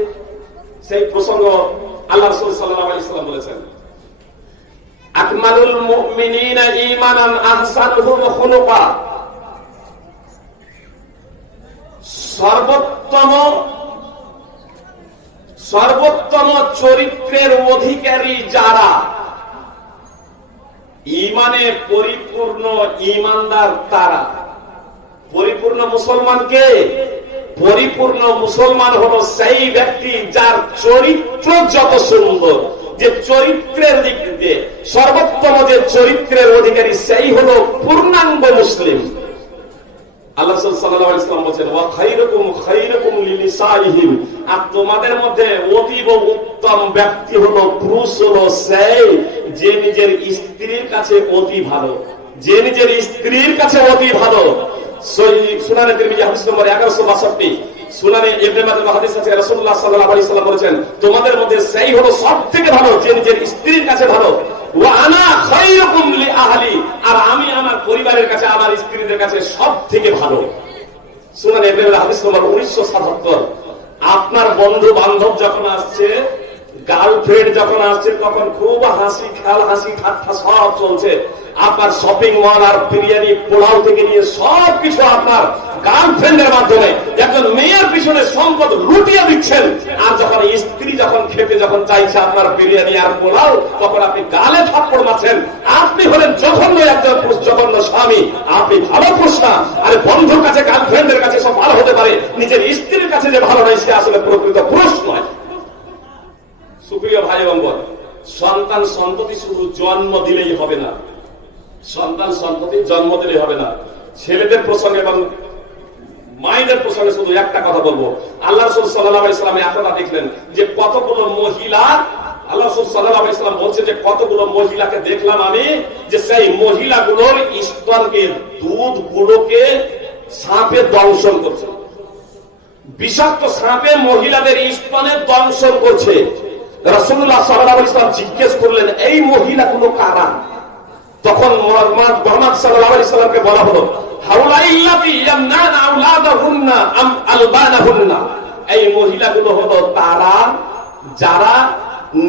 সেই প্রসঙ্গ আল্লাহ রাসূল সাল্লাল্লাহু আলাইহি ওয়াসাল্লাম বলেছেন, আকমালুল মুমিনিনা ঈমানান আহসানুহুম খুলুকা, সর্বোত্তম চরিত্রের অধিকারী যারা, ঈমানে পরিপূর্ণ ঈমানদার তারা। পরিপূর্ণ মুসলমান কে? পরিপূর্ণ মুসলমান হলো সেই ব্যক্তি যার চরিত্র যত সুন্দর, যে চরিত্রের দিক দিয়ে সর্বোত্তম যে চরিত্রের অধিকারী, সেই হলো পূর্ণাঙ্গ মুসলিম। আল্লাহ সাল্লাল্লাহু আলাইহি ওয়াসাল্লাম বলেন, ওয়া খায়রুকুম খায়রুকুম লিনিসাইহিম, আর তোমাদের মধ্যে অতীব উত্তম ব্যক্তি হলো, পুরুষ হলো সেই যে নিজের স্ত্রীর কাছে অতি ভালো, যে নিজের স্ত্রীর কাছে অতি ভালো। সুনানে তিরমিজি হাদিস নম্বর 1162, সুনানে ইবনে মাজাহ হাদিস আছে, রাসূলুল্লাহ সাল্লাল্লাহু আলাইহি ওয়াসাল্লাম বলেছেন, তোমাদের মধ্যে সেই হলো সবথেকে ভালো যে নিজের স্ত্রীর কাছে ভালো। ওয়া আনা খায়রুকুম লি আহলি, আর আমি আমার পরিবারের কাছে, আমার স্ত্রীদের কাছে সবথেকে ভালো। সুনানে ইবনে মাজাহ হাদিস নম্বর 1977। আপনার বন্ধু বান্ধব যখন আসছে, গার্লফ্রেন্ড যখন আসছে, তখন খুব হাসি খেয়াল, হাসি ঠাট্টা সব চলছে। আপনার শপিং মল আর বিরিয়ানি পোলাও থেকে নিয়ে সবকিছু আপনার গার্লফ্রেন্ডের মাধ্যমে একজন মেয়ের পিছনে সম্পদ লুটিয়ে দিচ্ছেন। আর যখন স্ত্রী যখন খেতে যখন চাইছে আপনার বিরিয়ানি আর পোলাও, তখন আপনি গালে থাপ্পড় মারছেন। আপনি হলেন জঘন্য একজন পুরুষ, জঘন্য স্বামী, আপনি ভালো পুরুষ না। আরে বন্ধুর কাছে, গার্লফ্রেন্ডের কাছে সব ভালো হতে পারে, নিজের স্ত্রীর কাছে যে ভালো নয়, সে আসলে প্রকৃত পুরুষ নয়। সুপ্রিয় ভাই এবং বোন, সন্তান সন্ততি শুধু জন্ম দিলেই হবে না, সন্তান সন্ততি জন্ম দিলেই হবে না। ছেলেদের প্রসঙ্গে এবং মায়েদের প্রসঙ্গে শুধু একটা কথা বলবো। আল্লাহ রাসূল সাল্লাল্লাহু আলাইহি ওয়াসাল্লাম একথা দেখলেন যে কতগুলো মহিলা, আল্লাহ রাসূল সাল্লাল্লাহু আলাইহি ওয়াসাল্লাম বলছেন যে কতগুলো মহিলাকে দেখলাম আমি, যে সেই মহিলাগুলোর স্তনকে, দুধগুলোকে সাপে দংশন করছে। বিষাক্ত সাপে মহিলাদের স্তনে দংশন করছে। রাসূলুল্লাহ সাল্লাল্লাহু আলাইহি ওয়াসাল্লাম জিজ্ঞেস করলেন, এই মহিলাগুলো কারা? তখন মুহাম্মদ সাল্লাল্লাহু আলাইহি ওয়াসাল্লামকে বলা হলো, হাউলাইল্লাতি ইয়ামনানা আওলাদাহুন্না আম আলবানাহুন্না, এই মহিলাগুলো হলো তারা যারা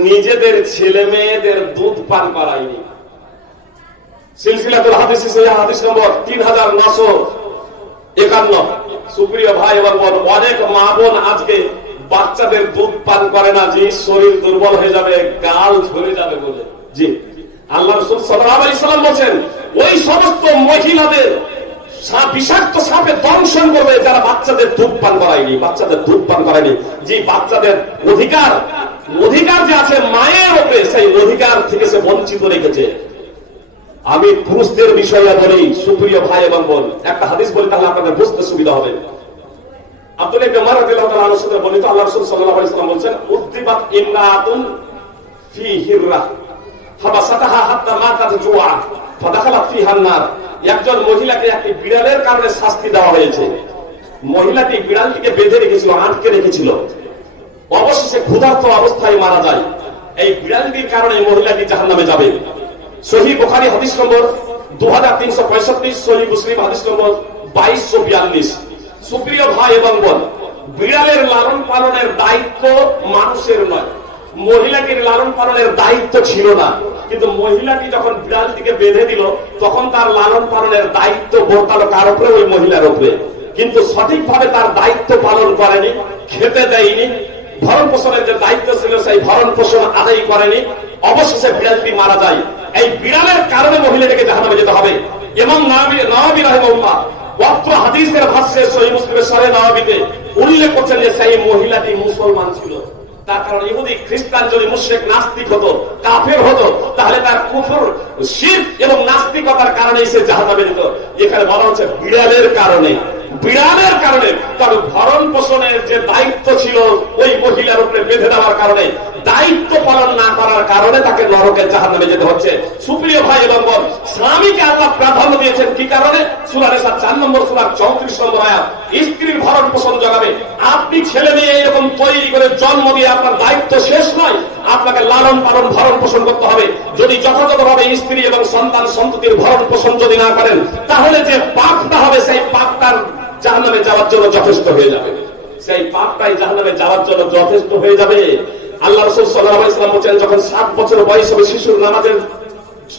নিজেদের ছেলে মেয়েদের দুধ পান করায়নি। সিলসিলাতুল হাদিস সহিহ হাদিস নম্বর 3951। সুপ্রিয় ভাই এবং বোন, অনেক মা বোন আজকে বাচ্চাদের দুধ পান করে না, যে শরীর দুর্বল হয়ে যাবে, গাল ঝরে যাবে বলে। জি, আল্লাহ রাসূল সাল্লাল্লাহু আলাইহি ওয়াসাল্লাম বলেন, ওই সমস্ত মহিলাদের বিষাক্ত সাপে দংশন করবে যারা বাচ্চাদের দুধ পান করায়নি, বাচ্চাদের দুধ পান করায়নি। যে বাচ্চাদের অধিকার যে আছে মায়ের উপরে, সেই অধিকার থেকে সে বঞ্চিত রেখেছে। আমি পুরুষদের বিষয়ে বলি, সুপ্রিয় ভাই এবং বোন, একটা হাদিস বলি, তাহলে আপনাদের বুঝতে সুবিধা হবে। আব্দুল্লাহ ইবনে উমর রাদিয়াল্লাহু তাআলা আনহু থেকে বর্ণিত, আল্লাহ রাসূল সাল্লাল্লাহু আলাইহি ওয়াসাল্লাম বলেন, উদ্দিবাত ইমরাতুন ফি হিররা ফাবাসাতাহা হাত্তা মাতাত জুআ ফাদাখালাত ফিহা আন-নার। একজন মহিলাকে একটি বিড়ালের কারণে শাস্তি দেওয়া হয়েছে। মহিলাটি বিড়ালটিকে বেঁধে রেখেছিল, আটকে রেখেছিল, অবশেষে ক্ষুধার্ত অবস্থায় মারা যায়। এই বিড়ালটির কারণে মহিলাটি জাহান্নামে যাবে। সহিহ বুখারী হাদিস নম্বর 2365, সহিহ মুসলিম হাদিস নম্বর 2242। সুপ্রিয় ভাই এবং বোন, বিড়ালের লালন পালনের দায়িত্ব মানুষের নয়, মহিলাটির লালন পালনের দায়িত্ব ছিল না। কিন্তু মহিলাটি যখন বিড়ালটিকে বেঁধে দিল, তখন তার লালন পালনের দায়িত্ব বর্তালো কার উপরে? ওই মহিলার উপরে। কিন্তু সঠিকভাবে তার দায়িত্ব পালন করেনি, খেতে দেয়নি, ভরণ পোষণের যে দায়িত্ব ছিল সেই ভরণ পোষণ আদায় করেনি, অবশেষে বিড়ালটি মারা যায়। এই বিড়ালের কারণে মহিলাটিকে জাহান্নামে যেতে হবে। এবং নবী রাহিমাহুল্লাহ অত্র হাদিসের ভাষ্যে সহিহ মুসলিমের শরহে নববীতে উল্লেখ করছেন যে সেই মহিলাটি মুসলমান ছিল। তার কারণ ইহুদি খ্রিস্টান যদি মুশরিক নাস্তিক হতো, কাফের হতো, তাহলে তার কুফর, শিরক এবং নাস্তিকতার কারণেই সে জাহান্নামে যেত। এখানে বলা হচ্ছে বিড়ালের কারণে, বিড়ালের কারণে। তবে ভরণ পোষণের যে দায়িত্ব ছিল ওই মহিলার উপরে বেঁধে দেওয়ার কারণে, দায়িত্ব পালন না করার কারণে তাকে নরকে জাহান্নামে যেতে হচ্ছে। সুপ্রিয় ভাই এবং বোন, স্বামীকে আল্লাহ প্রাধান্য দিয়েছেন কি কারণে? সূরা নিসা 4 নম্বর সূরা 34 নম্বর আয়াত। স্ত্রীর ভরণ পোষণ জগাবে। আপনি ছেলে মেয়ে এরকম তৈরি করে জন্ম দিয়ে আপনার দায়িত্ব শেষ নয়, আপনাকে লালন পালন ভরণ পোষণ করতে হবে। যদি যথাযথভাবে স্ত্রী এবং সন্তান সন্ততির ভরণ পোষণ যদি না করেন, তাহলে যে পাপটা হবে সেই পাপটার জাহান্নামে যাওয়ার জন্য যথেষ্ট হয়ে যাবে। সেই পাপটাই জাহান্নামে যাওয়ার জন্য যথেষ্ট হয়ে যাবে। আল্লাহ রাসূল সাল্লাল্লাহু আলাইহি ওয়াসাল্লাম বলেন, যখন 7 বছর বয়স হবে শিশুর নামাজের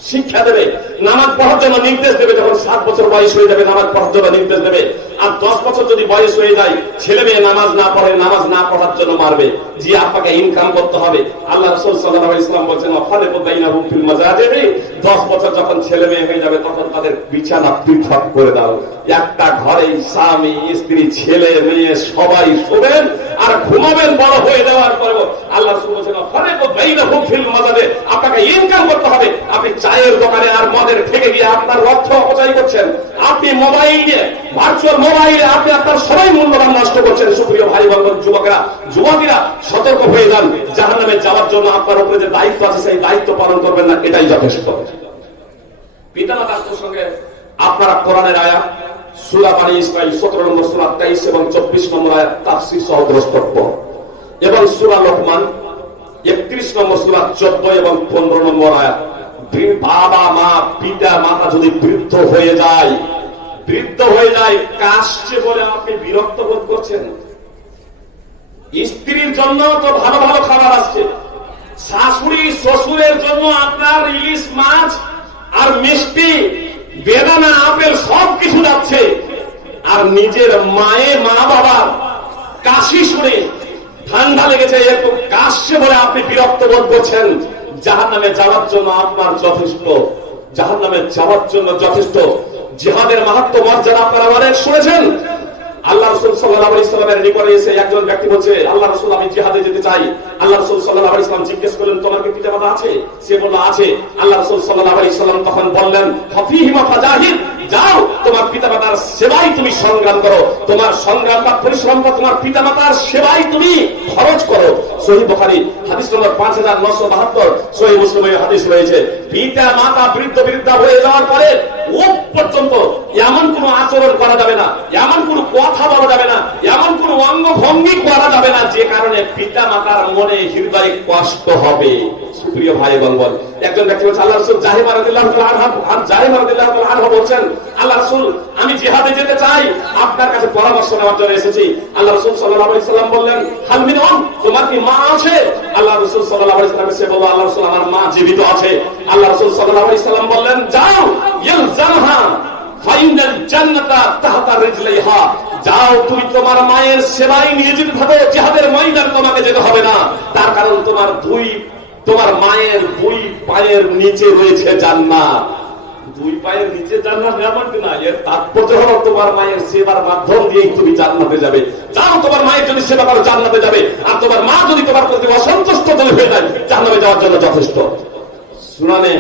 শিক্ষা দেবে, নামাজ পড়ার জন্য নির্দেশ দেবে। যখন 7 বছর বয়স হয়ে যাবে নামাজ পড়ার জন্য নির্দেশ দেবে। আর 10 বছর যদি বয়স হয়ে যায়, ছেলে মেয়ে নামাজ না পড়ে, নামাজ না পড়ার জন্য মারবে। জি, আপনাকে ইনকাম করতে হবে। আল্লাহ রাসূল সাল্লাল্লাহু আলাইহি ওয়াসাল্লাম বলেন, ফারিকু বাইনাহুম ফিল মাজাজিরি। 10 বছর যখন ছেলে মেয়ে হয়ে যাবে, তখন তাদের বিছানা পৃথক করে দাও। একটা ঘরেই স্বামী স্ত্রী ছেলে মেয়ে সবাই শোবেন আর ঘুমাবেন। বড় হয়ে যাওয়ার পরেও আল্লাহ রাসূল বলেন, ফারিকু বাইনাহুম ফিল মাজাজিরি। আপনাকে ইনকাম করতে হবে। আপনি চায়ের দোকানে আর মদের থেকে গিয়ে আপনার অর্থ অপচয় করছেন। আপনি মোবাইলে, ভার্চুয়াল মোবাইলে আপনি আপনার সবাই মূল্যবান নষ্ট করছেন। সুপ্রিয় ভাই বোন, যুবকেরা, যুবতীরা, সতর্ক হয়ে যান। জাহান্নামে যাওয়ার জন্য আপনার উপরে যে দায়িত্ব আছে, সেই দায়িত্ব পালন করবেন না, এটাই যথেষ্ট। পিতামাতার প্রসঙ্গে আপনারা কোরআনের আয়াত সূরা বনী ইসরাঈল 17 নম্বর সূরা 23 এবং 24 নম্বর আয়াত তাফসীর সহ দ্রষ্টব্য, এবং সূরা লোকমান 31 নম্বর সূরা 14 এবং 15 নম্বর আয়াত। বাবা মা পিতা মাতা যদি বৃদ্ধ হয়ে যায়, কাশছে বলে আপনি বিরক্ত বোধ করছেন। স্ত্রীর জন্য তো ভালো ভালো খাবার আসছে, শাশুড়ি শ্বশুরের জন্য আপনার ইলিশ মাছ আর মিষ্টি, বেদানা, আপেল সবকিছু যাচ্ছে, আর নিজের মায়ের মা বাবার কাশি শুনে ঠান্ডা লেগেছে, একটু কাশছে বলে আপনি বিরক্ত বোধ করছেন। জাহান্নামে যাওয়ার জন্য আপনার যথেষ্ট, জাহান্নামে যাওয়ার জন্য যথেষ্ট। জিহাদের মাহাত্ম্য মর্যাদা আপনারা অনেক শুনেছেন। আল্লাহ রাসূল সাল্লাল্লাহু আলাইহি ওয়াসাল্লামের নিকটে এসে একজন ব্যক্তি বলছে, আল্লাহ রাসূল, আমি জিহাদে যেতে চাই। আল্লাহ রাসূল সাল্লাল্লাহু আলাইহি ওয়াসাল্লাম জিজ্ঞেস করলেন, তোমার কি পিতামাতা আছে? সে বলল, আছে। আল্লাহ রাসূল সাল্লাল্লাহু আলাইহি ওয়াসাল্লাম তখন বললেন, ফাফিহিমা ফাজাহিদ, যাও তোমার পিতামাতার সেবায় তুমি সংগ্রাম করো, তোমার সংগ্রাম বা পরিশ্রমটা তোমার পিতামাতার সেবায় তুমি খরচ করো। সহিহ বুখারী হাদিস নম্বর 5972, সহিহ মুসলিমে হাদিস রয়েছে। পিতা মাতা বৃদ্ধ বৃদ্ধা হয়ে যাওয়ার পরে ও পর্যন্ত এমন কোন আচরণ করা যাবে না, এমন কোন কথা বলা যাবে না, এমন কোন অঙ্গ ভঙ্গি করা যাবে না যে কারণে পিতা মাতার মনে হৃদয়ে কষ্ট হবে। সুপ্রিয় ভাই এবং বোন, একজন ব্যক্তি বলছে, আল্লাহ রাসূল জাহিমা রাদিয়াল্লাহু তাআলা আনহা বলছেন, আল্লাহ রাসূল, আমি জিহাদে যেতে চাই, আপনার কাছে পরামর্শ নেওয়ার জন্য এসেছি। আল্লাহ রাসূল সাল্লাল্লাহু আলাইহি সাল্লাম বললেন, হাল মিন উম, তোমার কি মা আছে? আল্লাহ রাসূল সাল্লাল্লাহু আলাইহি সাল্লাম সে বলল, আল্লাহ রাসূল, আমার মা জীবিত আছে। আল্লাহ রাসূল সাল্লাল্লাহু আলাইহি সাল্লাম বললেন, যাও ইলজামহা ফাইনাল জান্নাতা তাহতা রিজলিহা, যাও তুমি তোমার মায়ের সেবায় নিয়োজিত থাকো। জিহাদের ময়দান তোমাকে যেতে হবে না, তার কারণ তোমার মায়ের 2 পায়ের নিচে রয়েছে জান্নাত। 2 পায়ের নিচে জান্নাত এমনটি না, এর তাৎপর্য হলো তোমার মায়ের সেবার মাধ্যম দিয়েই তুমি জান্নাতে যাবে। যাও তোমার মায়ের যদি সেবা করো জান্নাতে যাবে, আর তোমার মা যদি তোমার প্রতি অসন্তুষ্ট হয়ে যায়, জান্নাতে যাওয়ার জন্য যথেষ্ট। সুনানে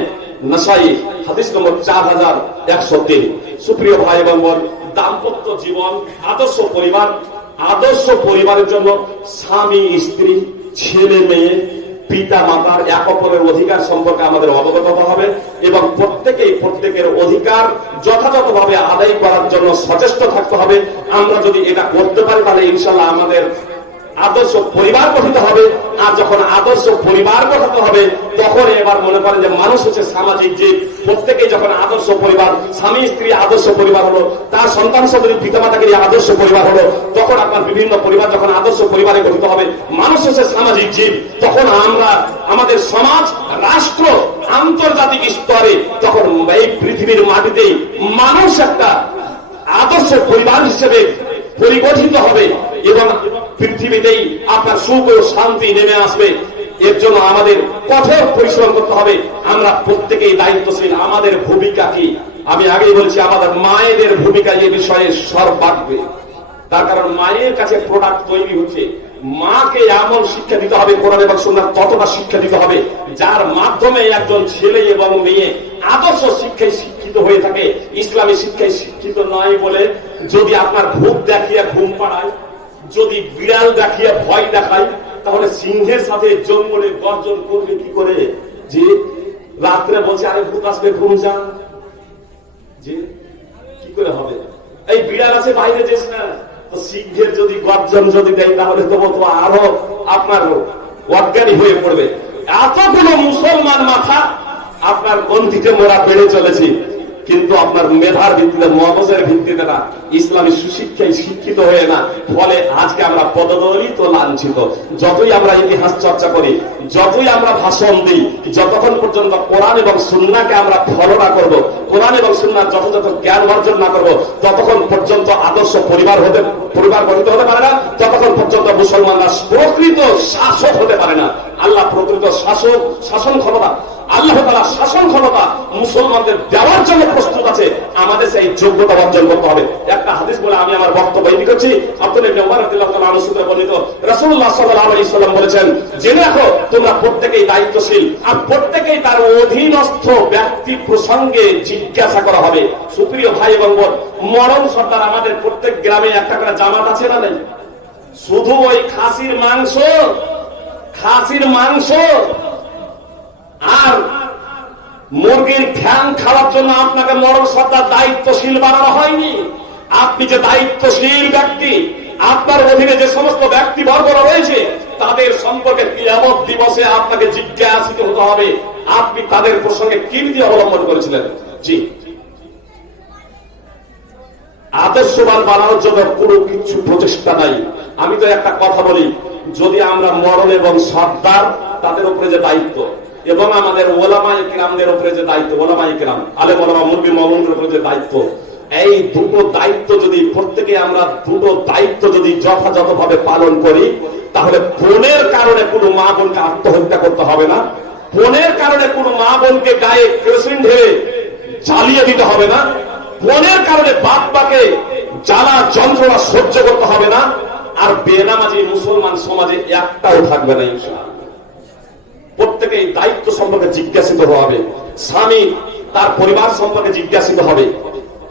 নাসাই হাদিস নম্বর 4103। সুপ্রিয় ভাই এবং বোন, দাম্পত্য জীবন, আদর্শ পরিবারের জন্য স্বামী স্ত্রী, ছেলে মেয়ে, পিতা মাতার এক অপরের অধিকার সম্পর্কে আমাদের অবগত হতে হবে এবং প্রত্যেকের অধিকার যথাযথভাবে আদায় করার জন্য সচেষ্ট থাকতে হবে। আমরা যদি এটা করতে পারি, তাহলে ইনশাআল্লাহ আমাদের আদর্শ পরিবার গঠিত হবে। আর যখন আদর্শ পরিবার গঠিত হবে, তখন এবার মনে করেন যে মানুষ হচ্ছে সামাজিক জীব। প্রত্যেকেই যখন আদর্শ পরিবার, স্বামী স্ত্রী আদর্শ পরিবার হলো, তার সন্তান সন্ততি পিতামাতাকে নিয়ে আদর্শ পরিবার হলো, তখন আপনার বিভিন্ন পরিবার যখন আদর্শ পরিবারে গঠিত হবে, মানুষ হচ্ছে সামাজিক জীব। তখন আমরা আমাদের সমাজ, রাষ্ট্র, আন্তর্জাতিক স্তরে তখন এই পৃথিবীর মাটিতেই মানুষ একটা আদর্শ পরিবার হিসেবে পরিগঠিত হবে এবং পৃথিবীতেই আপনার সুখ ও শান্তি নেমে আসবে। এর জন্য আমাদের কঠোর পরিশ্রম করতে হবে। আমরা প্রত্যেকেই দায়িত্বশীল। আমাদের ভূমিকা কি? আমি আগেই বলছি, আমাদের মায়েদের ভূমিকা এই বিষয়ে সর্বাগ্রে। তার কারণ মায়ের কাছে প্রোডাক্ট তৈরি হচ্ছে, মাকে এমন শিক্ষা দিতে হবে, কোরআন এবং সুন্নাহ ততটা শিক্ষা দিতে হবে যার মাধ্যমে একজন ছেলে এবং মেয়ে আদর্শ শিক্ষায় শিক্ষিত হয়ে থাকে। ইসলামী শিক্ষায় শিক্ষিত নয় বলে যদি আপনার ভূত দেখিয়া ঘুম পাড়ায়, যদি বিড়াল দেখিয়া ভয় দেখায়, তাহলে সিংহের সাথে জঙ্গলে গর্জন করবে কি করে? যে রাত্রে বলছে আরে ভূত আসবে ঘুম যা, যে কি করে হবে? এই বিড়াল আছে বাইরে যেস না, তো সিংহের যদি গর্জন যদি দেয় তাহলে তো আরো আপনার অজ্ঞানী হয়ে পড়বে। এতগুলো মুসলমান মাথা আপনার গন্ধিতে মোরা বেড়ে চলেছি, কিন্তু আপনার মেধার ভিত্তিতে, মগজের ভিত্তিতে না, ইসলামী সুশিক্ষায় শিক্ষিত হয়ে না। ফলে আজকে আমরা পদদলিত, লাঞ্ছিত। যতই আমরা ইতিহাস চর্চা করি, যতই আমরা ভাষণ দিই, যতক্ষণ পর্যন্ত কোরআন এবং সুন্নাহকে আমরা ফলো না করবো, কোরআন এবং সুন্নাহর যথাযথ জ্ঞান অর্জন না করবো, ততক্ষণ পর্যন্ত আদর্শ পরিবার গঠিত হতে পারে না, ততক্ষণ পর্যন্ত মুসলমানরা প্রকৃত শাসক হতে পারে না। আল্লাহ প্রকৃত শাসন ক্ষমতা, আল্লাহ তাআলা শাসন ক্ষমতা মুসলমানদের দেওয়ার জন্য প্রস্তুত আছে। আমাদের সেই যোগ্যতা অর্জন করতে হবে। একটা হাদিস বলে আমি আমার বক্তব্য এগিয়ে করছি। আব্দুল্লাহ ইবনে ওমর রাদিয়াল্লাহু তাআলা আনহু সূত্রে বর্ণিত, রাসূলুল্লাহ সাল্লাল্লাহু আলাইহি ওয়াসাল্লাম বলেছেন, জেনে রাখো তোমরা প্রত্যেকেই দায়িত্বশীল, আর প্রত্যেকেই তার অধীনস্থ ব্যক্তি প্রসঙ্গে জিজ্ঞাসা করা হবে। সুপ্রিয় ভাই এবং বোন, মরণ সর্দার আমাদের প্রত্যেক গ্রামে একটা করে জামাত আছে না নেই? শুধু ওই খাসির মাংস আর মুরগির ঠ্যাং খাওয়ার জন্য আপনাকে মরণ সর্দার দায়িত্বশীল বানানো হয়নি। আপনি যে দায়িত্বশীল ব্যক্তি, আপনার অধীনে যে সমস্ত ব্যক্তিবর্গরা রয়েছে, তাদের সম্পর্কে কিয়ামত দিবসে আপনাকে জিজ্ঞাসিত হতে হবে আপনি তাদের প্রসঙ্গে কি নীতি অবলম্বন করেছিলেন। জি, আদর্শবান বানানোর জন্য কোনো কিছু প্রচেষ্টা নাই। আমি তো একটা কথা বলি, যদি আমরা মরণ এবং সর্দার তাদের উপরে যে দায়িত্ব, এবং আমাদের ওলামায়ে কিরামদের উপরে যে দায়িত্ব, ওলামায়ে কিরাম আলেম ওলামা মুরব্বি মামুনদের উপরে যে দায়িত্ব, এই দুটো দায়িত্ব যদি প্রত্যেকে আমরা যদি যথাযথভাবে পালন করি, তাহলে বোনের কারণে কোনো মা বোনকে আত্মহত্যা করতে হবে না, বোনের কারণে কোনো মা বোনকে গায়ে কেরোসিন ঢেলে জ্বালিয়ে দিতে হবে না, বোনের কারণে বাপ মাকে জ্বালা যন্ত্রণা সহ্য করতে হবে না, আর বেনামাজি মুসলমান সমাজে একটাও থাকবে না ইনশাআল্লাহ। প্রত্যেকে এই দায়িত্ব সম্পর্কে জিজ্ঞাসিত হবে। স্বামী তার পরিবার সম্পর্কে জিজ্ঞাসিত হবে,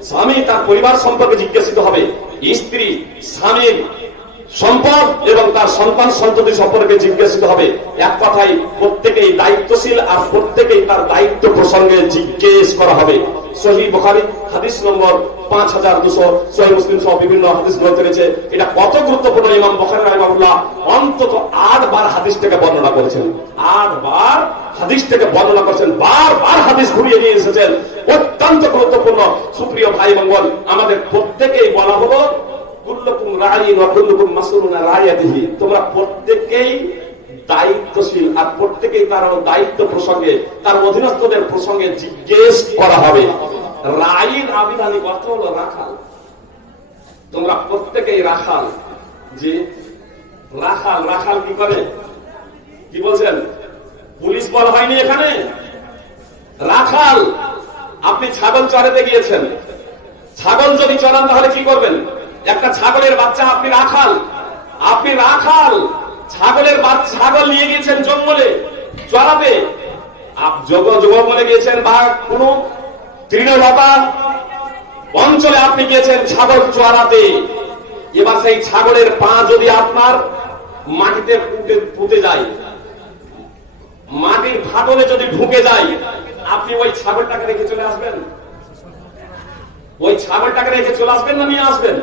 স্বামী তার পরিবার সম্পর্কে জিজ্ঞাসিত হবে, স্ত্রী স্বামীর সম্পদ এবং তার সন্তান সন্ততি সম্পর্কে জিজ্ঞাসিত হবে। এক কথায় প্রত্যেকেই দায়িত্বশীল, আর প্রত্যেকেই তার দায়িত্ব প্রসঙ্গে জিজ্ঞেস করা হবে। সহিহ বুখারী হাদিস নম্বর 5200, সহিহ মুসলিম সহ বিভিন্ন হাদিস গ্রন্থে রয়েছে। এটা কত গুরুত্বপূর্ণ, ইমাম বুখারী রাহিমাহুল্লাহ অন্তত 8 বার হাদিস থেকে বর্ণনা করেছেন, 8 বার হাদিস থেকে বর্ণনা করেছেন, বারবার হাদিস ঘুরিয়ে নিয়ে এসেছেন। অত্যন্ত গুরুত্বপূর্ণ। সুপ্রিয় ভাই এবং বোন, আমাদের প্রত্যেকেই বলা হলো কুল্লুকুম রাঈন ওয়া কুল্লুকুম মাসউলুন আন রাইয়াতিহি, তোমরা প্রত্যেকেই দায়িত্বশীল, আর প্রত্যেকেই তার দায়িত্ব প্রসঙ্গে, তার অধীনস্থদের প্রসঙ্গে জিজ্ঞেস করা হবে। রাঈন আবিধানিক অর্থ হলো রাখাল। তোমরা প্রত্যেকেই রাখাল। যে রাখাল কি করে? কি বলছেন? পুলিশ বলা হয়নি এখানে, রাখাল। আপনি ছাগল চড়াতে গিয়েছেন, ছাগল যদি চড়ান তাহলে কি করবেন? একটা ছাগলের বাচ্চা, আপনি রাখাল, ছাগলের ছাগল নিয়ে গিয়েছেন জঙ্গলে চড়াতে, জঙ্গলে গিয়েছেন বা কোন তৃণলতা অঞ্চলে আপনি গিয়েছেন ছাগল চড়াতে। এবার সেই ছাগলের পা যদি আপনার মাটিতে পুঁতে যায়, মাটির ফাটলে যদি ঢুকে যায়, আপনি ওই ছাগলটাকে রেখে চলে আসবেন? না নিয়ে আসবেন?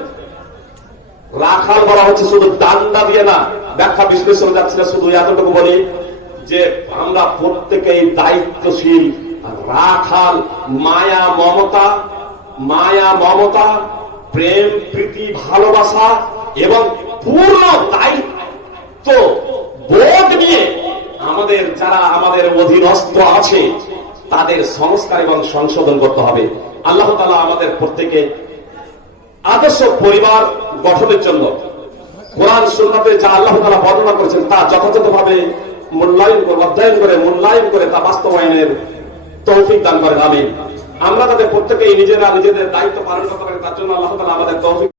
রাখাল বলা হচ্ছে শুধু ডান্ডা দিয়ে না, ব্যাখ্যা বিশ্লেষণ যাচ্ছে না, শুধু এতটুকু বলি যে আমরা প্রত্যেকেই দায়িত্বশীল রাখাল। মায়া মমতা, প্রেম প্রীতি ভালোবাসা এবং পূর্ণ দায়িত্ব বোধ নিয়ে যারা আমাদের অধীনস্থ আছে তাদের সংস্কার এবং সংশোধন করতে হবে। আল্লাহ তাআলা আমাদের প্রত্যেকে আদর্শ পরিবার গঠনের জন্য কোরআন সুন্নাতে যা আল্লাহ তাআলা বর্ণনা করেছেন তা যথাযথভাবে অধ্যয়ন করে তা বাস্তবায়নের তৌফিক দান করেন। আমিন। আমরা তাদের প্রত্যেকেই নিজেদের দায়িত্ব পালন করতে পারি, তার জন্য আল্লাহ তাআলা আমাদের তৌফিক